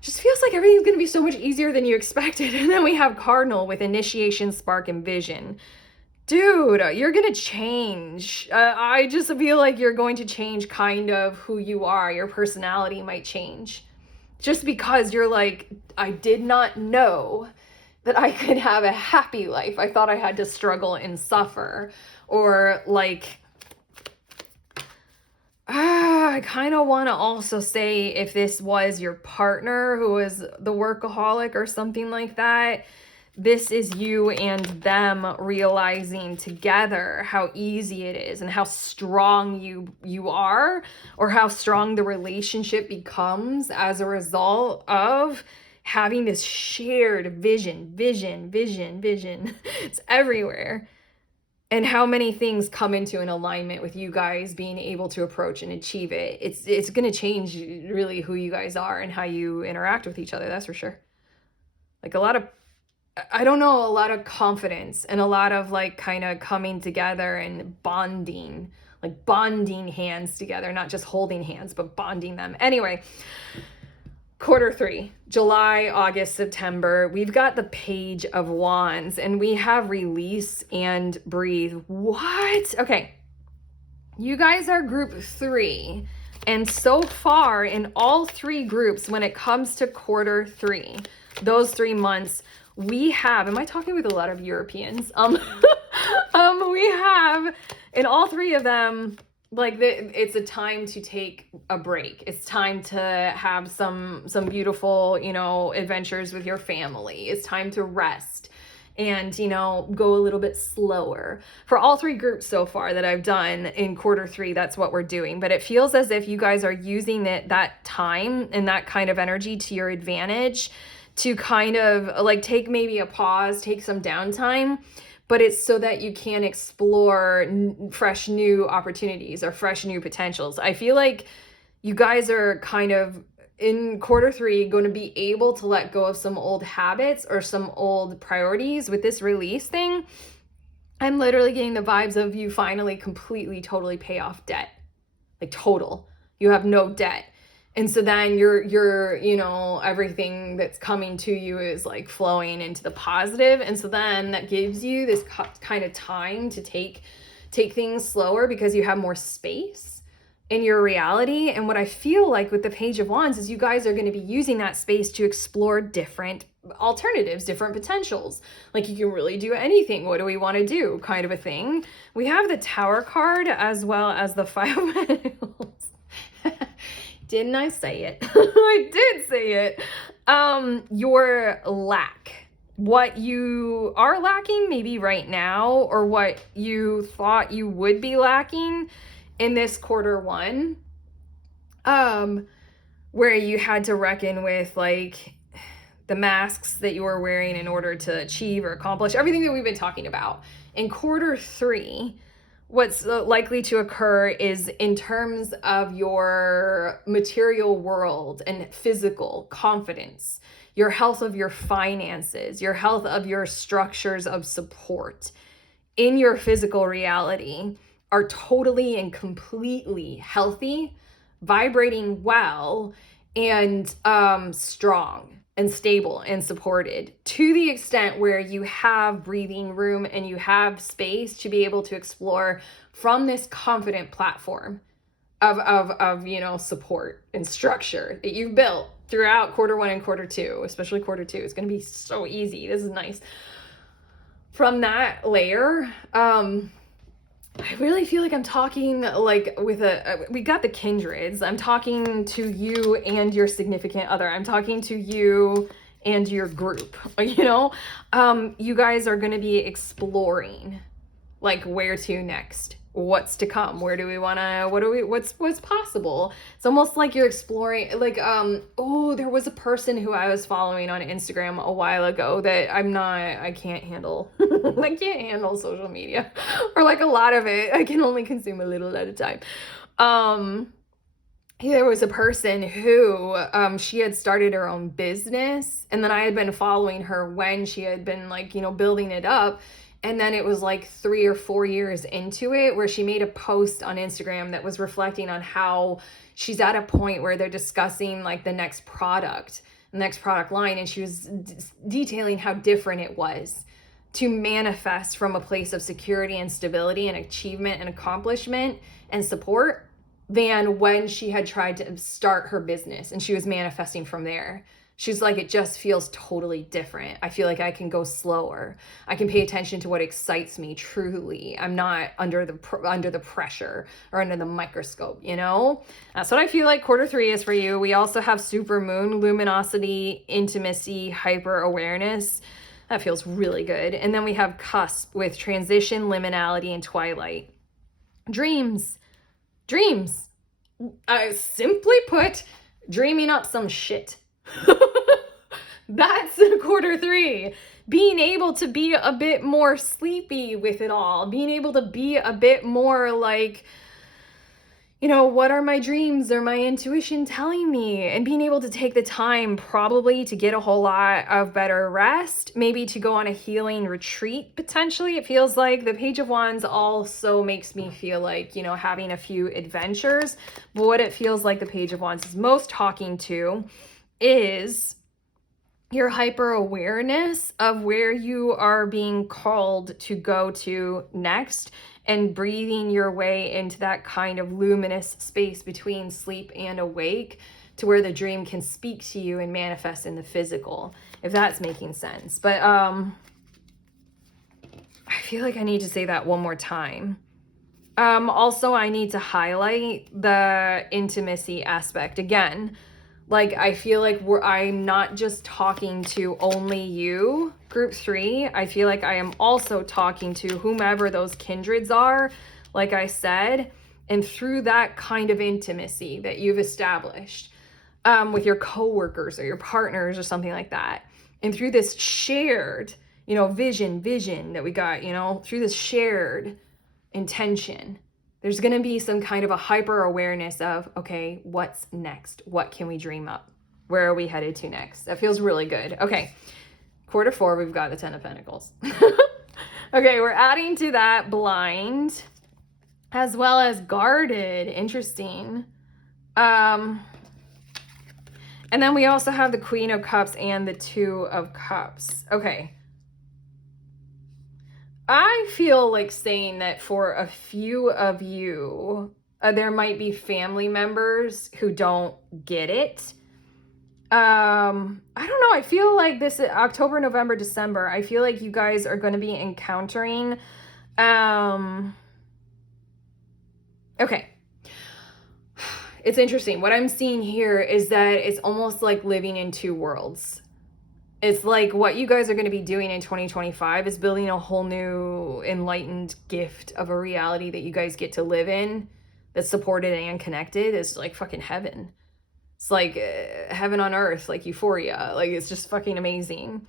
Just feels like everything's going to be so much easier than you expected. And then we have Cardinal with initiation, spark, and vision. Dude, you're going to change. I just feel like you're going to change kind of who you are. Your personality might change. Just because you're like, I did not know that I could have a happy life. I thought I had to struggle and suffer. Or like, I kind of want to also say if this was your partner who was the workaholic or something like that, this is you and them realizing together how easy it is and how strong you are, or how strong the relationship becomes as a result of having this shared vision. It's everywhere. And how many things come into an alignment with you guys being able to approach and achieve it. It's going to change really who you guys are and how you interact with each other. That's for sure. Like a lot of confidence and a lot of like kind of coming together and bonding, like bonding hands together, not just holding hands, but bonding them. Anyway, quarter three, July, August, September, we've got the Page of Wands and we have release and breathe. What? Okay. You guys are group 3. And so far in all 3 groups, when it comes to quarter 3, those 3 months, we have, am I talking with a lot of Europeans? We have in all three of them, like it's a time to take a break. It's time to have some beautiful, you know, adventures with your family. It's time to rest and, you know, go a little bit slower. For all three groups so far that I've done in quarter three, that's what we're doing. But it feels as if you guys are using that time and that kind of energy to your advantage to kind of like take maybe a pause, take some downtime, but it's so that you can explore fresh new opportunities or fresh new potentials. I feel like you guys are kind of in quarter three going to be able to let go of some old habits or some old priorities with this release thing. I'm literally getting the vibes of you finally completely, totally pay off debt. Like total. You have no debt. And so then you're, you know, everything that's coming to you is like flowing into the positive. And so then that gives you this kind of time to take things slower because you have more space in your reality. And what I feel like with the Page of Wands is you guys are going to be using that space to explore different alternatives, different potentials. Like you can really do anything. What do we want to do? Kind of a thing. We have the Tower card as well as the Five of Pentacles. Didn't I say it? I did say it. Your lack. What you are lacking maybe right now, or what you thought you would be lacking in this quarter one, where you had to reckon with like the masks that you were wearing in order to achieve or accomplish everything that we've been talking about. In quarter three, what's likely to occur is in terms of your material world and physical confidence, your health of your finances, your health of your structures of support in your physical reality are totally and completely healthy, vibrating well, and strong and stable and supported to the extent where you have breathing room and you have space to be able to explore from this confident platform of you know, support and structure that you've built throughout quarter one and quarter two, especially quarter two. It's going to be so easy. This is nice. From that layer, I really feel like I'm talking like with we got the kindreds. I'm talking to you and your significant other. I'm talking to you and your group, you know? You guys are going to be exploring like where to next, what's to come, where do we want to, what's possible. It's almost like you're exploring like, oh, there was a person who I was following on Instagram a while ago that I can't handle. I can't handle social media or like a lot of it. I can only consume a little at a time. There was a person who she had started her own business, and then I had been following her when she had been like, you know, building it up. And then it was like 3 or 4 years into it where she made a post on Instagram that was reflecting on how she's at a point where they're discussing like the next product line. And she was detailing how different it was to manifest from a place of security and stability and achievement and accomplishment and support than when she had tried to start her business and she was manifesting from there. She's like, it just feels totally different. I feel like I can go slower. I can pay attention to what excites me truly. I'm not under the pressure or under the microscope, you know? That's what I feel like quarter three is for you. We also have super moon, luminosity, intimacy, hyper awareness. That feels really good. And then we have cusp with transition, liminality, and twilight. Dreams. Simply put, dreaming up some shit. That's quarter three. Being able to be a bit more sleepy with it all. Being able to be a bit more like, you know, what are my dreams or my intuition telling me? And being able to take the time probably to get a whole lot of better rest, maybe to go on a healing retreat potentially. It feels like the Page of Wands also makes me feel like, you know, having a few adventures. But what it feels like the Page of Wands is most talking to is your hyper awareness of where you are being called to go to next and breathing your way into that kind of luminous space between sleep and awake to where the dream can speak to you and manifest in the physical, if that's making sense. But I feel like I need to say that one more time. Also, I need to highlight the intimacy aspect again. Like, I feel like I'm not just talking to only you, group 3. I feel like I am also talking to whomever those kindreds are, like I said, and through that kind of intimacy that you've established with your coworkers or your partners or something like that, and through this shared, vision that we got, through this shared intention, there's going to be some kind of a hyper awareness of, okay, what's next? What can we dream up? Where are we headed to next? That feels really good. Okay, quarter 4, we've got the 10 of Pentacles. Okay, we're adding to that blind as well as guarded. Interesting. And then we also have the Queen of Cups and the 2 of Cups. Okay. I feel like saying that for a few of you, there might be family members who don't get it. I don't know. I feel like this October, November, December, I feel like you guys are going to be encountering, okay. It's interesting. What I'm seeing here is that it's almost like living in 2 worlds. It's like what you guys are going to be doing in 2025 is building a whole new enlightened gift of a reality that you guys get to live in that's supported and connected. It's like fucking heaven. It's like heaven on earth, like euphoria. Like, it's just fucking amazing.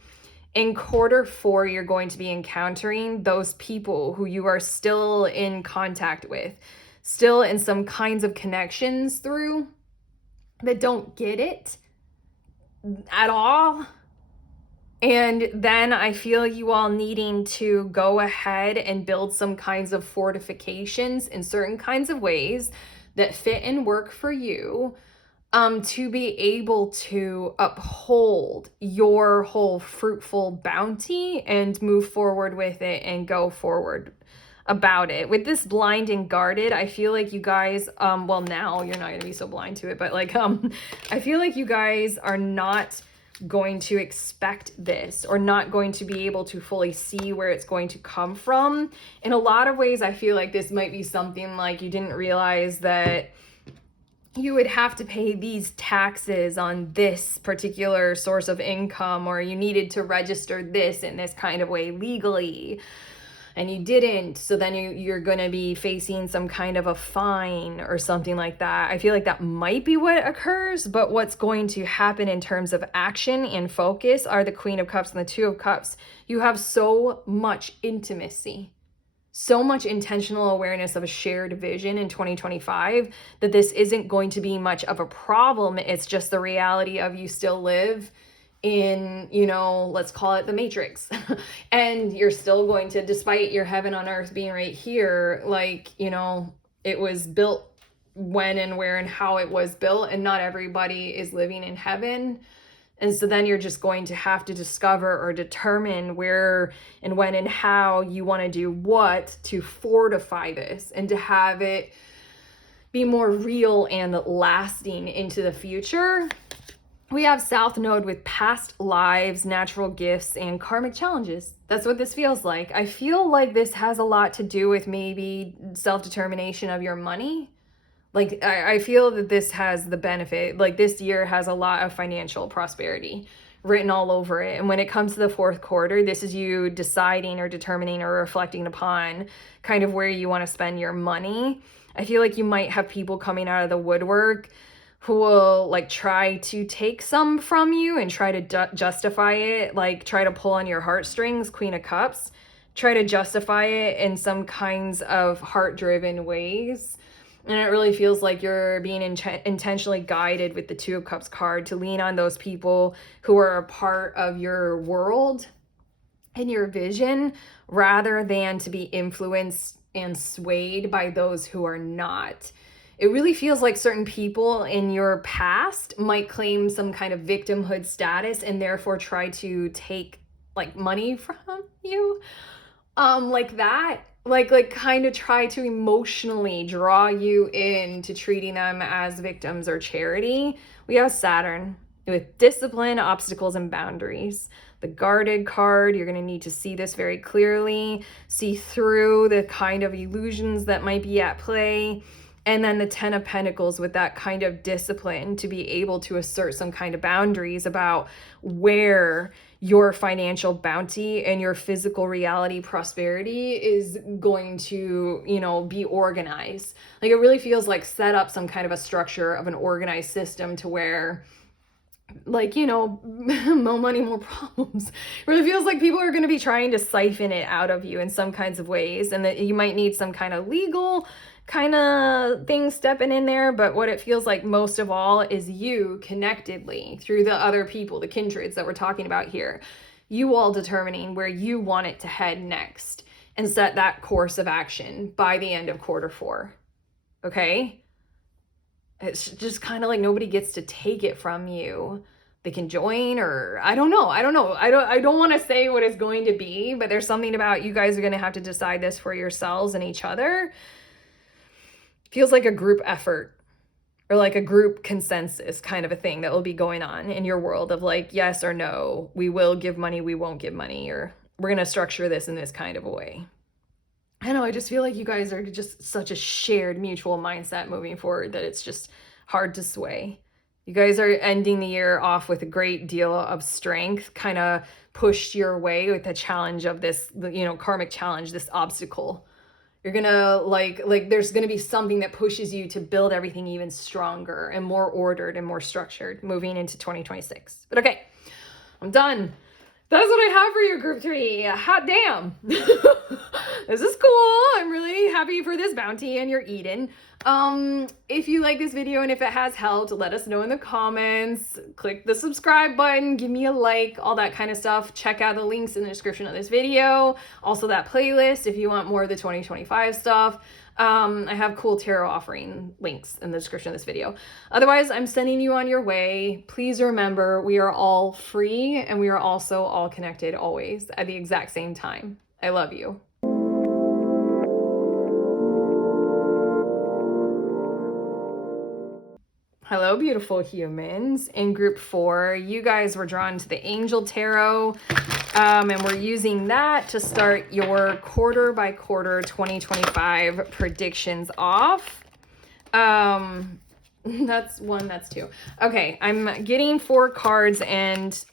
In quarter 4, you're going to be encountering those people who you are still in contact with, still in some kinds of connections through, that don't get it at all. And then I feel you all needing to go ahead and build some kinds of fortifications in certain kinds of ways that fit and work for you, to be able to uphold your whole fruitful bounty and move forward with it and go forward about it. With this blind and guarded, I feel like you guys, well, now you're not going to be so blind to it, but like, I feel like you guys are not going to expect this, or not going to be able to fully see where it's going to come from. In a lot of ways, I feel like this might be something like you didn't realize that you would have to pay these taxes on this particular source of income, or you needed to register this in this kind of way legally, and you didn't. So then you're going to be facing some kind of a fine or something like that. I feel like that might be what occurs, but what's going to happen in terms of action and focus are the Queen of Cups and the 2 of Cups. You have so much intimacy, so much intentional awareness of a shared vision in 2025 that this isn't going to be much of a problem. It's just the reality of you still live in, let's call it the Matrix. And you're still going to, despite your heaven on earth being right here, like, it was built when and where and how it was built, and not everybody is living in heaven. And so then you're just going to have to discover or determine where and when and how you want to do what to fortify this and to have it be more real and lasting into the future. We have South Node with past lives, natural gifts, and karmic challenges. That's what this feels like. I feel like this has a lot to do with maybe self-determination of your money. Like, I feel that this has the benefit, like this year has a lot of financial prosperity written all over it. And when it comes to the 4th quarter, this is you deciding or determining or reflecting upon kind of where you want to spend your money. I feel like you might have people coming out of the woodwork who will like try to take some from you and try to justify it, like try to pull on your heartstrings, Queen of Cups, try to justify it in some kinds of heart-driven ways. And it really feels like you're being intentionally guided with the 2 of Cups card to lean on those people who are a part of your world and your vision, rather than to be influenced and swayed by those who are not. It really feels like certain people in your past might claim some kind of victimhood status and therefore try to take like money from you. Like that. Like kind of try to emotionally draw you into treating them as victims or charity. We have Saturn. with discipline, obstacles, and boundaries. The guarded card, you're going to need to see this very clearly, see through the kind of illusions that might be at play. And then the 10 of Pentacles with that kind of discipline to be able to assert some kind of boundaries about where your financial bounty and your physical reality prosperity is going to, be organized. Like it really feels like set up some kind of a structure of an organized system to where more money, more problems. It really feels like people are going to be trying to siphon it out of you in some kinds of ways, and that you might need some kind of legal kind of thing stepping in there. But what it feels like most of all is you connectedly through the other people, the kindreds that we're talking about here, you all determining where you want it to head next and set that course of action by the end of quarter 4. Okay? It's just kind of like nobody gets to take it from you. They can join, or I don't know. I don't want to say what it's going to be, but there's something about you guys are going to have to decide this for yourselves and each other. Feels like a group effort or like a group consensus kind of a thing that will be going on in your world of like, yes or no, we will give money, we won't give money, or we're going to structure this in this kind of a way. I know, I just feel like you guys are just such a shared mutual mindset moving forward that it's just hard to sway. You guys are ending the year off with a great deal of strength, kind of pushed your way with the challenge of this, karmic challenge, this obstacle. You're gonna like there's gonna be something that pushes you to build everything even stronger and more ordered and more structured moving into 2026. But okay, I'm done. That's what I have for you, group 3. Hot damn. This is cool. I'm really happy for this bounty and your Eden. If you like this video and if it has helped, let us know in the comments. Click the subscribe button, give me a like, all that kind of stuff. Check out the links in the description of this video. Also that playlist if you want more of the 2025 stuff. I have cool tarot offering links in the description of this video. Otherwise, I'm sending you on your way. Please remember, we are all free and we are also all connected always at the exact same time. I love you. Hello, beautiful humans. In group 4, you guys were drawn to the Angel Tarot, and we're using that to start your quarter by quarter 2025 predictions off. That's 1, that's 2. Okay, I'm getting 4 cards, and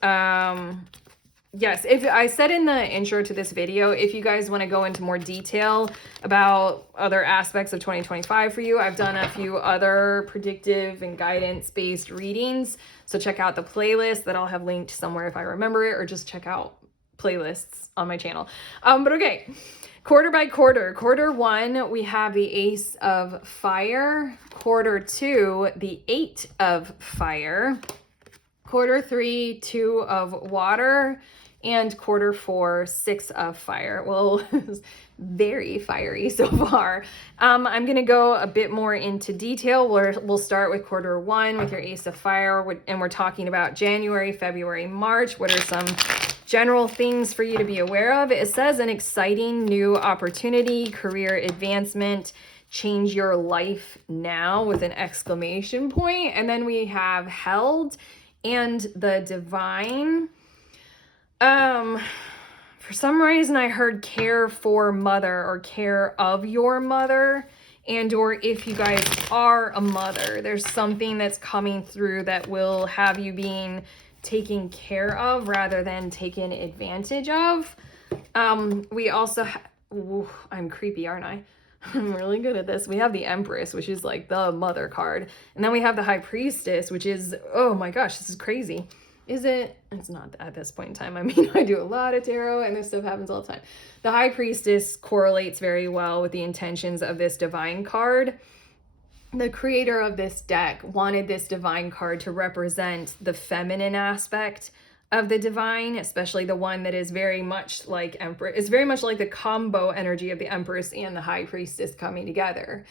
yes, if I said in the intro to this video, if you guys want to go into more detail about other aspects of 2025 for you, I've done a few other predictive and guidance-based readings. So check out the playlist that I'll have linked somewhere if I remember it, or just check out playlists on my channel. But okay, quarter by quarter. Quarter 1, we have the Ace of Fire. Quarter 2, the 8 of Fire. Quarter 3, 2 of Water. And quarter 4, 6 of Fire. Well, very fiery so far. I'm going to go a bit more into detail. We'll start with quarter 1 with your Ace of Fire. And we're talking about January, February, March. What are some general things for you to be aware of? It says an exciting new opportunity, career advancement, change your life now with an exclamation point. And then we have held and the divine. For some reason I heard care for mother or care of your mother, and or if you guys are a mother, there's something that's coming through that will have you being taken care of rather than taken advantage of. We also I'm creepy, aren't I? I'm really good at this. We have the Empress, which is like the mother card. And then we have the High Priestess, which is, oh my gosh, this is crazy. Is it? It's not at this point in time. I mean, I do a lot of tarot and this stuff happens all the time. The High Priestess correlates very well with the intentions of this divine card. The creator of this deck wanted this divine card to represent the feminine aspect of the divine, especially the one that is very much like Empress. It's very much like the combo energy of the Empress and the High Priestess coming together.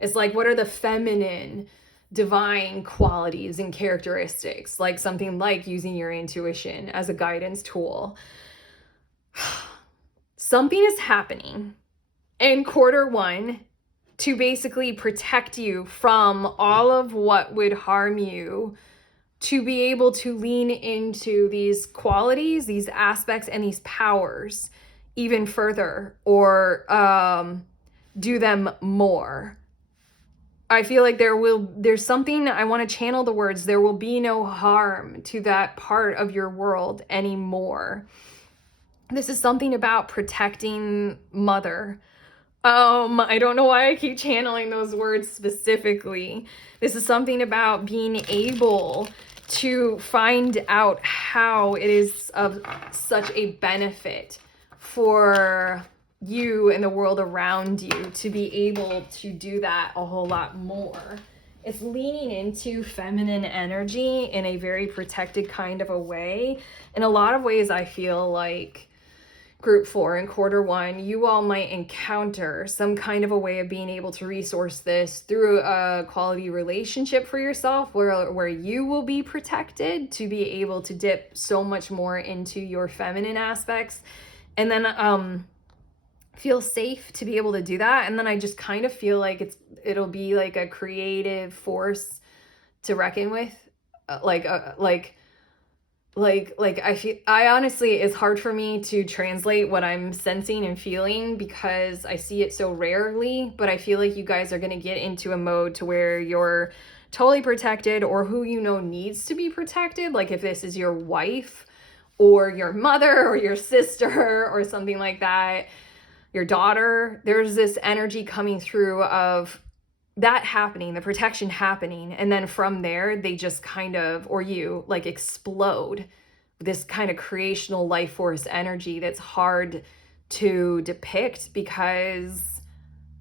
It's like, what are the feminine divine qualities and characteristics, like something like using your intuition as a guidance tool. Something is happening in quarter 1 to basically protect you from all of what would harm you to be able to lean into these qualities, these aspects, and these powers even further, or do them more. I feel like there's something, I want to channel the words, there will be no harm to that part of your world anymore. This is something about protecting mother. I don't know why I keep channeling those words specifically. This is something about being able to find out how it is of such a benefit for you and the world around you to be able to do that a whole lot more. It's leaning into feminine energy in a very protected kind of a way. In a lot of ways, I feel like Group 4 in quarter 1, you all might encounter some kind of a way of being able to resource this through a quality relationship for yourself where you will be protected to be able to dip so much more into your feminine aspects, and then feel safe to be able to do that. And then I just kind of feel like it'll be like a creative force to reckon with, I honestly, it's hard for me to translate what I'm sensing and feeling because I see it so rarely, but I feel like you guys are going to get into a mode to where you're totally protected, or who you know needs to be protected. Like if this is your wife or your mother or your sister or something like that, your daughter, there's this energy coming through of that happening, the protection happening, and then from there they just kind of, or you like explode this kind of creational life force energy that's hard to depict because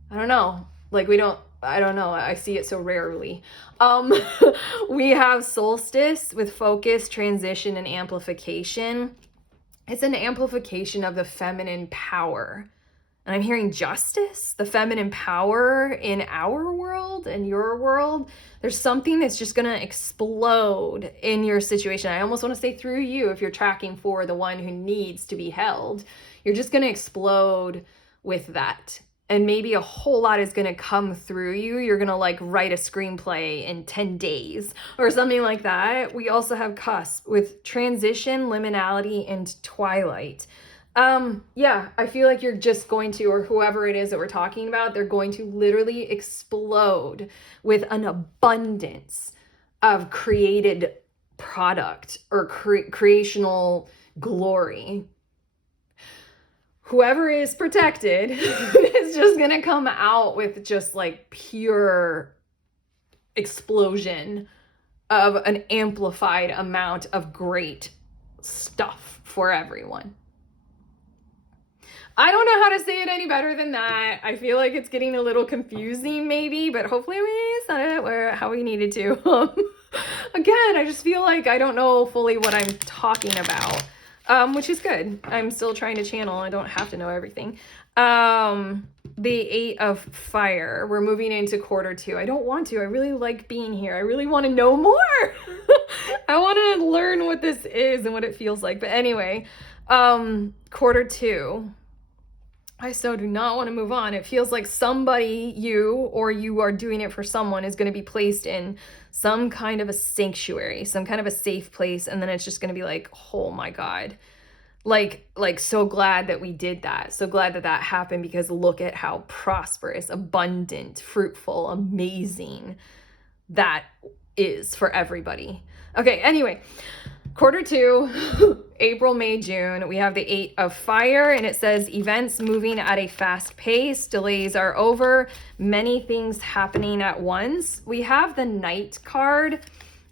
I don't know, like I don't know, I see it so rarely. We have solstice with focus, transition, and amplification. It's an amplification of the feminine power. And I'm hearing justice, the feminine power in our world and your world. There's something that's just going to explode in your situation. I almost want to say through you, if you're tracking for the one who needs to be held, you're just going to explode with that. And maybe a whole lot is going to come through you. You're going to like write a screenplay in 10 days or something like that. We also have cusp with transition, liminality, and twilight. Yeah, I feel like you're just going to, or whoever it is that we're talking about, they're going to literally explode with an abundance of created product or creational glory. Whoever is protected is just gonna come out with just like pure explosion of an amplified amount of great stuff for everyone. I don't know how to say it any better than that. I feel like it's getting a little confusing maybe, but hopefully we said it how we needed to. Again, I just feel like I don't know fully what I'm talking about, which is good. I'm still trying to channel. I don't have to know everything. The 8 of fire. We're moving into quarter 2. I don't want to. I really like being here. I really want to know more. I want to learn what this is and what it feels like. But anyway, quarter 2. I so do not want to move on. It feels like somebody, you, or you are doing it for someone, is going to be placed in some kind of a sanctuary, some kind of a safe place. And then it's just going to be like, oh my God, like so glad that we did that. So glad that that happened, because look at how prosperous, abundant, fruitful, amazing that is for everybody. Okay, anyway, quarter 2, April, May, June, we have the 8 of fire, and it says events moving at a fast pace, delays are over, many things happening at once. We have the Knight card,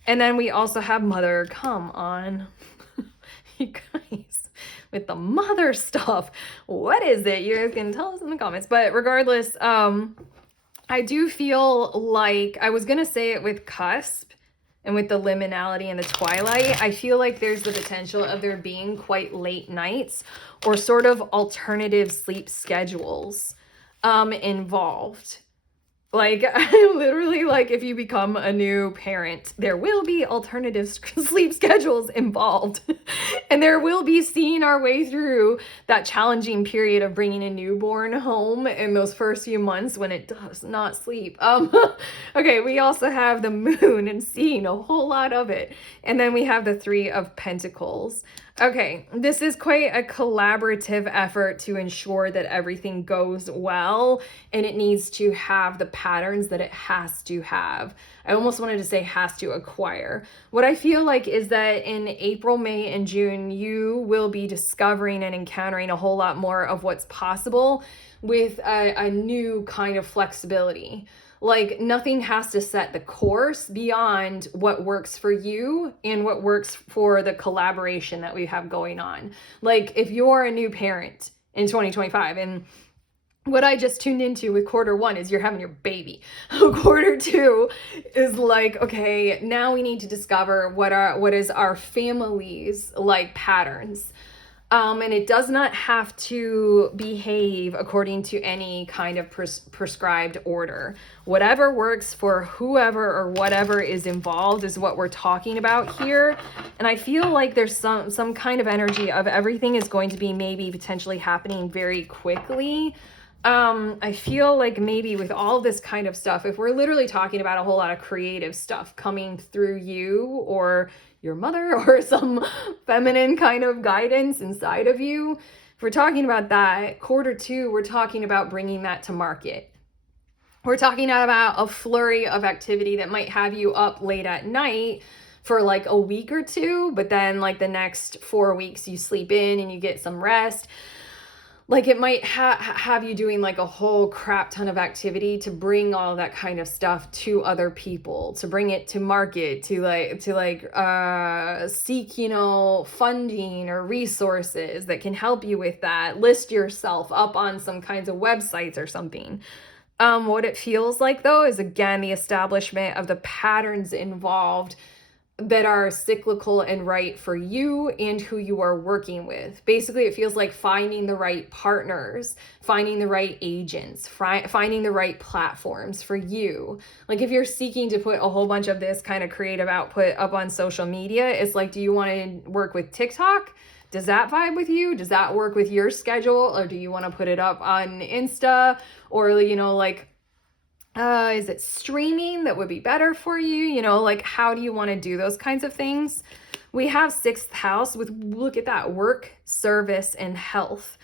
and then we also have Mother. Come on, you guys, with the mother stuff. What is it? You guys can tell us in the comments. But regardless, I do feel like, I was gonna say it with cusp, and with the liminality and the twilight, I feel like there's the potential of there being quite late nights or sort of alternative sleep schedules involved. Like, literally, like, if you become a new parent, there will be alternative sleep schedules involved. And there will be seeing our way through that challenging period of bringing a newborn home in those first few months when it does not sleep. Okay, we also have the moon and seeing a whole lot of it. And then we have the Three of Pentacles. Okay, this is quite a collaborative effort to ensure that everything goes well, and it needs to have the patterns that it has to have. I almost wanted to say has to acquire. What I feel like is that in April, May, and June, you will be discovering and encountering a whole lot more of what's possible with a new kind of flexibility. Like, nothing has to set the course beyond what works for you and what works for the collaboration that we have going on. Like, if you're a new parent in 2025, and what I just tuned into with quarter one is you're having your baby. Quarter two is like, okay, now we need to discover what is our family's like patterns. And it does not have to behave according to any kind of prescribed order. Whatever works for whoever or whatever is involved is what we're talking about here. And I feel like there's some kind of energy of everything is going to be maybe potentially happening very quickly. I feel like maybe with all this kind of stuff, if we're literally talking about a whole lot of creative stuff coming through you or your mother or some feminine kind of guidance inside of you, if we're talking about that, quarter two, we're talking about bringing that to market. We're talking about a flurry of activity that might have you up late at night for like a week or two, but then like the next 4 weeks you sleep in and you get some rest. Like, it might have you doing like a whole crap ton of activity to bring all that kind of stuff to other people, to bring it to market, to seek, you know, funding or resources that can help you with that. List yourself up on some kinds of websites or something. What it feels like though is, again, the establishment of the patterns involved that are cyclical and right for you and who you are working with. Basically, it feels like finding the right partners, finding the right agents, finding the right platforms for you. Like, if you're seeking to put a whole bunch of this kind of creative output up on social media, it's like, do you want to work with TikTok? Does that vibe with you? Does that work with your schedule? Or do you want to put it up on Insta? Or, you know, like, is it streaming that would be better for you? You know, like, how do you want to do those kinds of things? We have sixth house with, look at that, work, service, and health.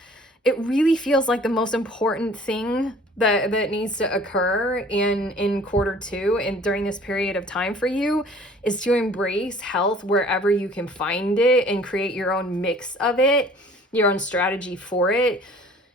It really feels like the most important thing that needs to occur in quarter two and during this period of time for you is to embrace health wherever you can find it and create your own mix of it, your own strategy for it.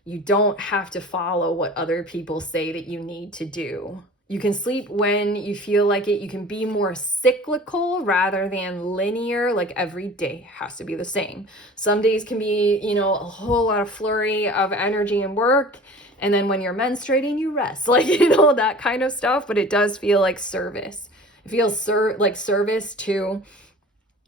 You don't have to follow what other people say that you need to do. You can sleep when you feel like it. You can be more cyclical rather than linear, like every day has to be the same. Some days can be, you know, a whole lot of flurry of energy and work. And then when you're menstruating, you rest, like, you know, that kind of stuff. But it does feel like service. It feels like service to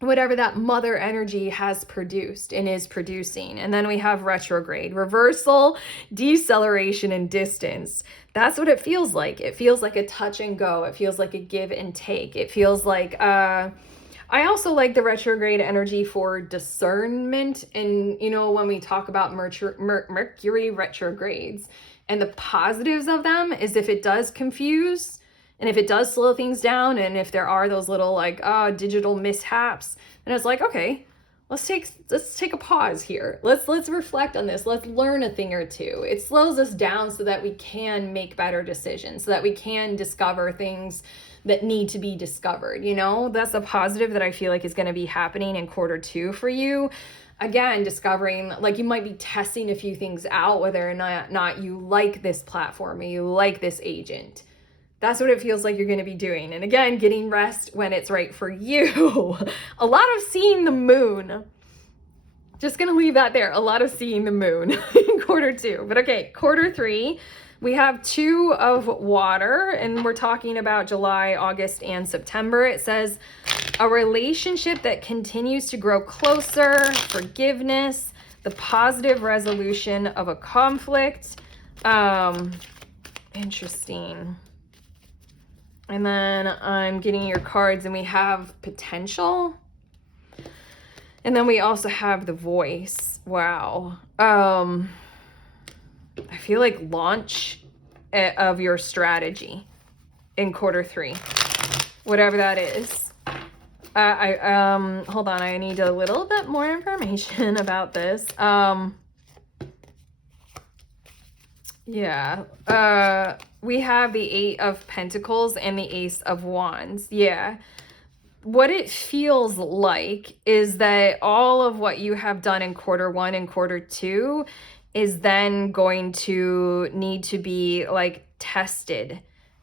whatever that mother energy has produced and is producing. And then we have retrograde, reversal, deceleration, and distance. That's what it feels like. It feels like a touch and go. It feels like a give and take. It feels like, I also like the retrograde energy for discernment. And, you know, when we talk about Mercury retrogrades and the positives of them is if it does confuse, and if it does slow things down, and if there are those little like digital mishaps, then it's like, okay, let's take a pause here. Let's reflect on this. Let's learn a thing or two. It slows us down so that we can make better decisions, so that we can discover things that need to be discovered. You know, that's a positive that I feel like is going to be happening in quarter two for you. Again, discovering, like, you might be testing a few things out, whether or not you like this platform or you like this agent. That's what it feels like you're going to be doing. And again, getting rest when it's right for you. A lot of seeing the moon. Just going to leave that there. A lot of seeing the moon in quarter two. But okay, quarter three, we have 2 of water, and we're talking about July, August, and September. It says a relationship that continues to grow closer, forgiveness, the positive resolution of a conflict. Interesting. And then I'm getting your cards, and we have potential. And then we also have the voice. Wow. I feel like launch of your strategy in quarter 3, whatever that is. Hold on, I need a little bit more information about this. Yeah. We have the 8 of Pentacles and the Ace of Wands. Yeah. What it feels like is that all of what you have done in quarter 1 and quarter 2 is then going to need to be like tested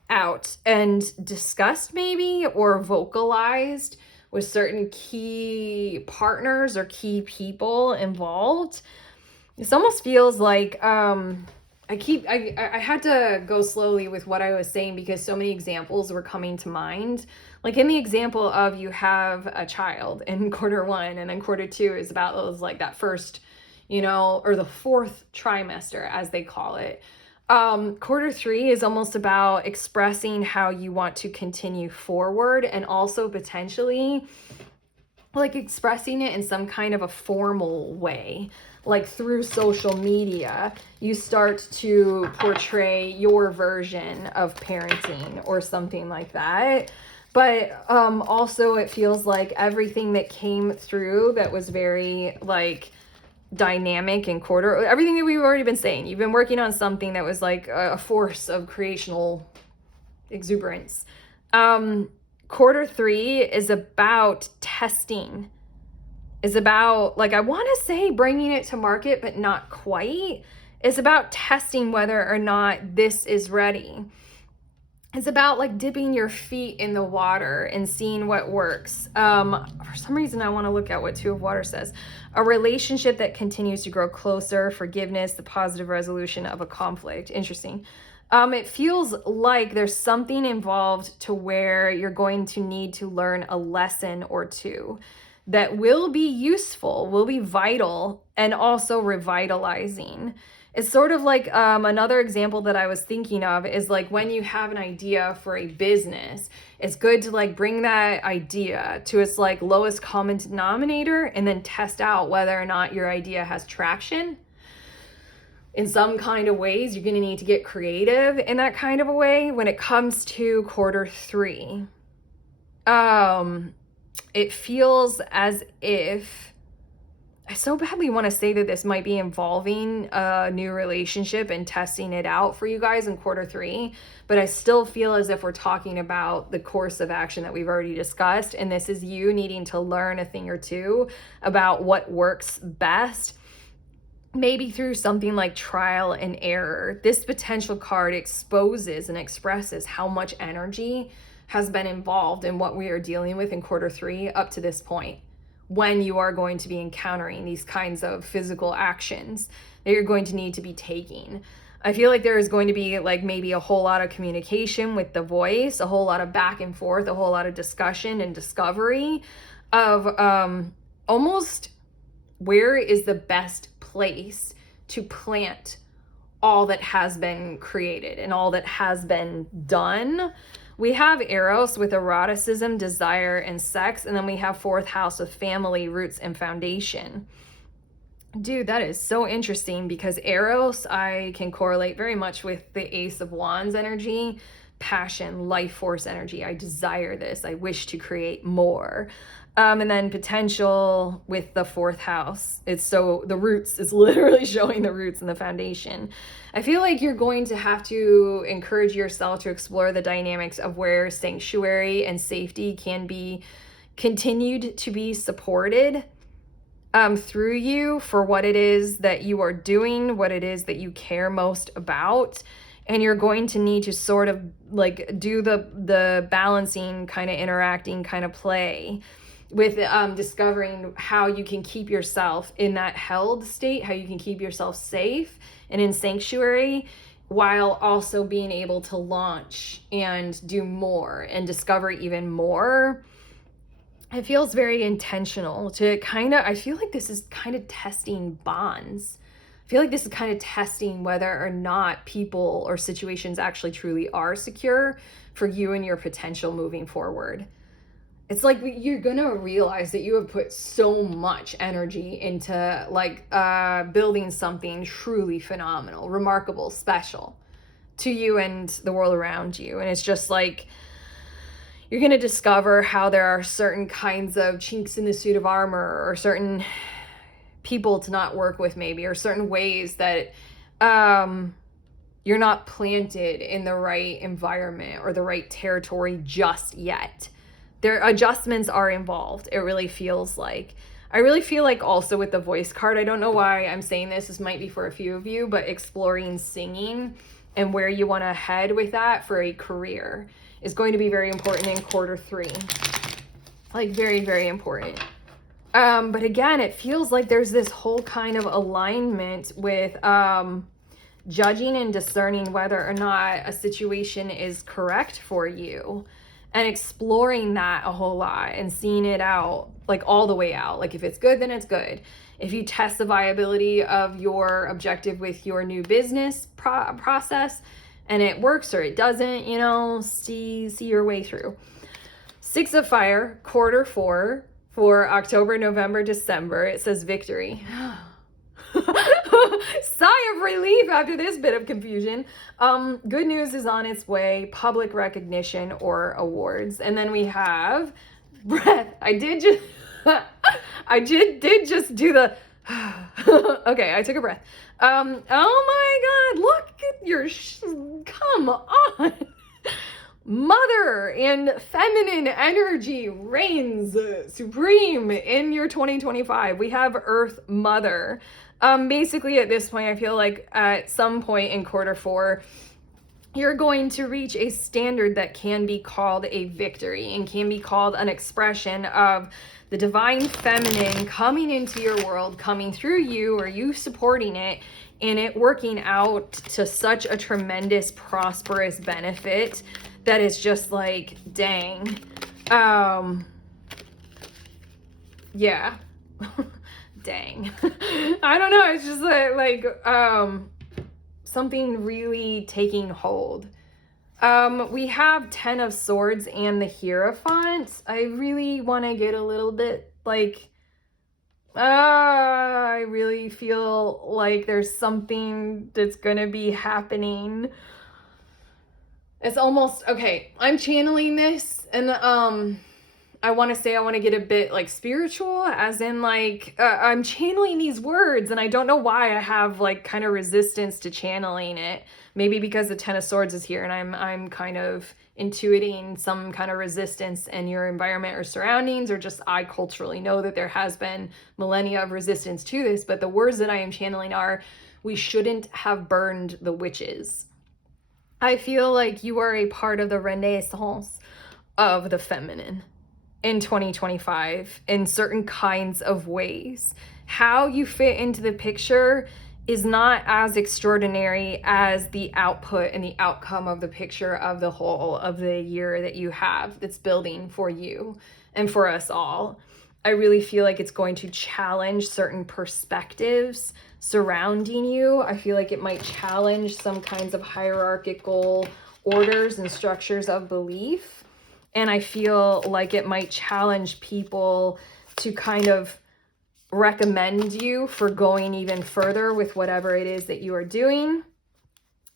out and discussed, maybe, or vocalized with certain key partners or key people involved. This almost feels like I had to go slowly with what I was saying because so many examples were coming to mind. Like in the example of you have a child in quarter 1, and then quarter 2 is about those, like that first, or the 4th trimester, as they call it. Quarter 3 is almost about expressing how you want to continue forward, and also potentially like expressing it in some kind of a formal way, like through social media. You start to portray your version of parenting or something like that. But also it feels like everything that came through that was very like dynamic and everything that we've already been saying, you've been working on something that was like a force of creational exuberance. Quarter 3 is about testing, is about, like, I want to say bringing it to market, but not quite. It's about testing whether or not this is ready. It's about like dipping your feet in the water and seeing what works. For some reason, I want to look at what 2 of Water says. A relationship that continues to grow closer, forgiveness, the positive resolution of a conflict. Interesting. It feels like there's something involved to where you're going to need to learn a lesson or 2 that will be useful, will be vital, and also revitalizing. It's sort of like another example that I was thinking of is like when you have an idea for a business, it's good to like bring that idea to its like lowest common denominator and then test out whether or not your idea has traction. In some kind of ways, you're going to need to get creative in that kind of a way. When it comes to quarter 3, it feels as if I so badly want to say that this might be involving a new relationship and testing it out for you guys in quarter 3, but I still feel as if we're talking about the course of action that we've already discussed, and this is you needing to learn a thing or 2 about what works best. Maybe through something like trial and error. This potential card exposes and expresses how much energy has been involved in what we are dealing with in quarter 3 up to this point, when you are going to be encountering these kinds of physical actions that you're going to need to be taking. I feel like there is going to be like maybe a whole lot of communication with the voice, a whole lot of back and forth, a whole lot of discussion and discovery of almost where is the best place to plant all that has been created and all that has been done. We have Eros with eroticism, desire, and sex, and then we have 4th house with family, roots, and foundation. Dude, that is so interesting because Eros, I can correlate very much with the Ace of Wands energy, passion, life force energy. I desire this. I wish to create more. And then potential with the 4th house. It's so the roots is literally showing the roots and the foundation. I feel like you're going to have to encourage yourself to explore the dynamics of where sanctuary and safety can be continued to be supported through you for what it is that you are doing, what it is that you care most about. And you're going to need to sort of like do the balancing kind of interacting kind of play with discovering how you can keep yourself in that held state, how you can keep yourself safe and in sanctuary, while also being able to launch and do more and discover even more. It feels very intentional to kind of, I feel like this is kind of testing bonds. I feel like this is kind of testing whether or not people or situations actually truly are secure for you and your potential moving forward. It's like you're gonna realize that you have put so much energy into like building something truly phenomenal, remarkable, special to you and the world around you. And it's just like you're gonna discover how there are certain kinds of chinks in the suit of armor, or certain people to not work with maybe, or certain ways that you're not planted in the right environment or the right territory just yet. Their adjustments are involved. It really feels like. I really feel like also with the voice card, I don't know why I'm saying this. This might be for a few of you, but exploring singing and where you want to head with that for a career is going to be very important in Q3. Like very, very important. But again, it feels like there's this whole kind of alignment with judging and discerning whether or not a situation is correct for you, and exploring that a whole lot and seeing it out, like all the way out. Like if it's good, then it's good. If you test the viability of your objective with your new business process and it works or it doesn't, you know, see your way through. 6 of Fire, Q4 for October, November, December. It says victory. Sigh of relief after this bit of confusion. Good news is on its way, public recognition or awards. And then we have breath. I did just do the okay, I took a breath. Oh my God, look at your come on. Mother and feminine energy reigns supreme in your 2025. We have Earth Mother. Basically at this point, I feel like at some point in Q4, you're going to reach a standard that can be called a victory and can be called an expression of the divine feminine coming into your world, coming through you or you supporting it, and it working out to such a tremendous, prosperous benefit that is just like, dang. Yeah. Dang. I don't know. It's just like something really taking hold. We have 10 of Swords and the Hierophant. I really want to get a little bit like, I really feel like there's something that's going to be happening. It's almost, okay, I'm channeling this, and I want to say I want to get a bit like spiritual, as in like I'm channeling these words and I don't know why I have like kind of resistance to channeling it. Maybe because the 10 of Swords is here and I'm kind of intuiting some kind of resistance in your environment or surroundings, or just I culturally know that there has been millennia of resistance to this. But the words that I am channeling are, we shouldn't have burned the witches. I feel like you are a part of the renaissance of the feminine in 2025 in certain kinds of ways. How you fit into the picture is not as extraordinary as the output and the outcome of the picture of the whole of the year that you have that's building for you and for us all. I really feel like it's going to challenge certain perspectives surrounding you. I feel like it might challenge some kinds of hierarchical orders and structures of belief. And I feel like it might challenge people to kind of recommend you for going even further with whatever it is that you are doing.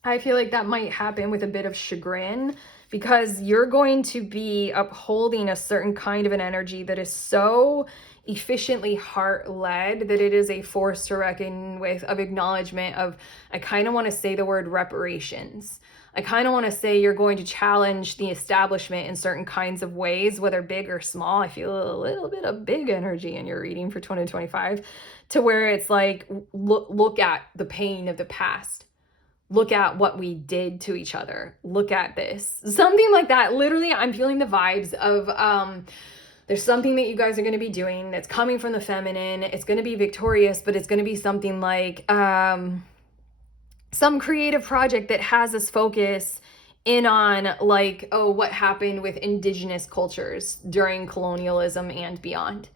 I feel like that might happen with a bit of chagrin, because you're going to be upholding a certain kind of an energy that is so efficiently heart-led that it is a force to reckon with, of acknowledgement of, I kind of want to say the word reparations. I kind of want to say you're going to challenge the establishment in certain kinds of ways, whether big or small. I feel a little bit of big energy in your reading for 2025, to where it's like, look at the pain of the past. Look at what we did to each other. Look at this. Something like that. Literally, I'm feeling the vibes of there's something that you guys are going to be doing that's coming from the feminine. It's going to be victorious, but it's going to be something like some creative project that has us focus in on like, oh, what happened with indigenous cultures during colonialism and beyond.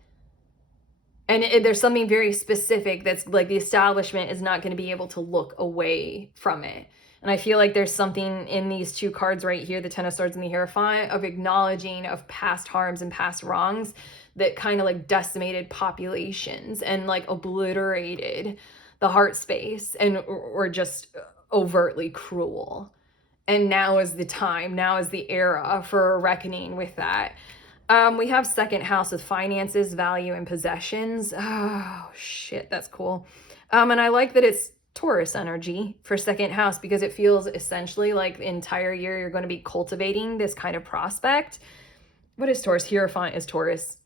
And there's something very specific that's like the establishment is not going to be able to look away from it. And I feel like there's something in these two cards right here, the Ten of Swords and the Hierophant, of acknowledging of past harms and past wrongs that kind of like decimated populations and like obliterated the heart space and or just overtly cruel. And now is the time, now is the era for reckoning with that. We have second house with finances, value, and possessions. Oh, shit, that's cool. And I like that it's Taurus energy for second house because it feels essentially like the entire year you're going to be cultivating this kind of prospect. What is Taurus? Hierophant is Taurus.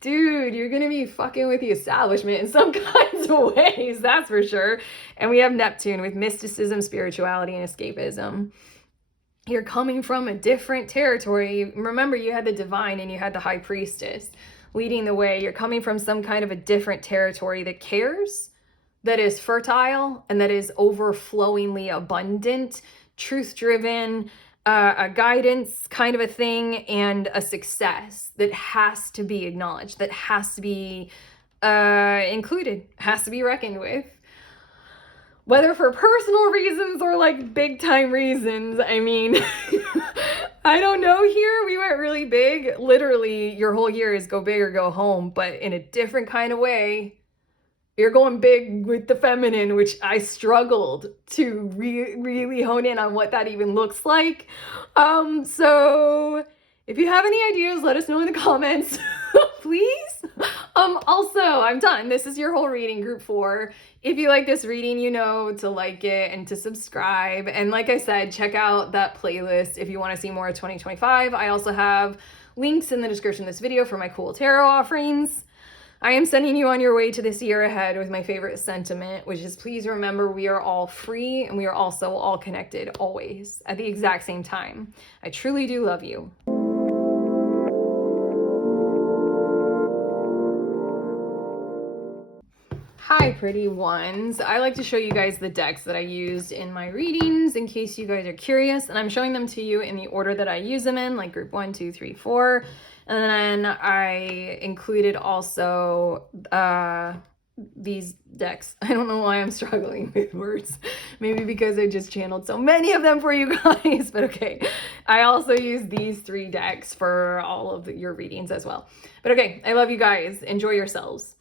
Dude, you're going to be fucking with the establishment in some kinds of ways, that's for sure. And we have Neptune with mysticism, spirituality, and escapism. You're coming from a different territory. Remember, you had the divine and you had the high priestess leading the way. You're coming from some kind of a different territory that cares, that is fertile, and that is overflowingly abundant, truth-driven, a guidance kind of a thing, and a success that has to be acknowledged, that has to be included, has to be reckoned with. Whether for personal reasons or like big time reasons, I mean, I don't know here. We went really big. Literally, your whole year is go big or go home, but in a different kind of way. You're going big with the feminine, which I struggled to really hone in on what that even looks like. So if you have any ideas, let us know in the comments, please. Also, I'm done. This is your whole reading, group 4. If you like this reading, you know to like it and to subscribe. And like I said, check out that playlist if you want to see more of 2025. I also have links in the description of this video for my cool tarot offerings. I am sending you on your way to this year ahead with my favorite sentiment, which is please remember we are all free and we are also all connected always at the exact same time. I truly do love you. Hi, pretty ones. I like to show you guys the decks that I used in my readings in case you guys are curious, and I'm showing them to you in the order that I use them in, like group 1, 2, 3, 4. And then I included also these decks. I don't know why I'm struggling with words. Maybe because I just channeled so many of them for you guys, but okay. I also use these 3 decks for all of your readings as well. But okay, I love you guys. Enjoy yourselves.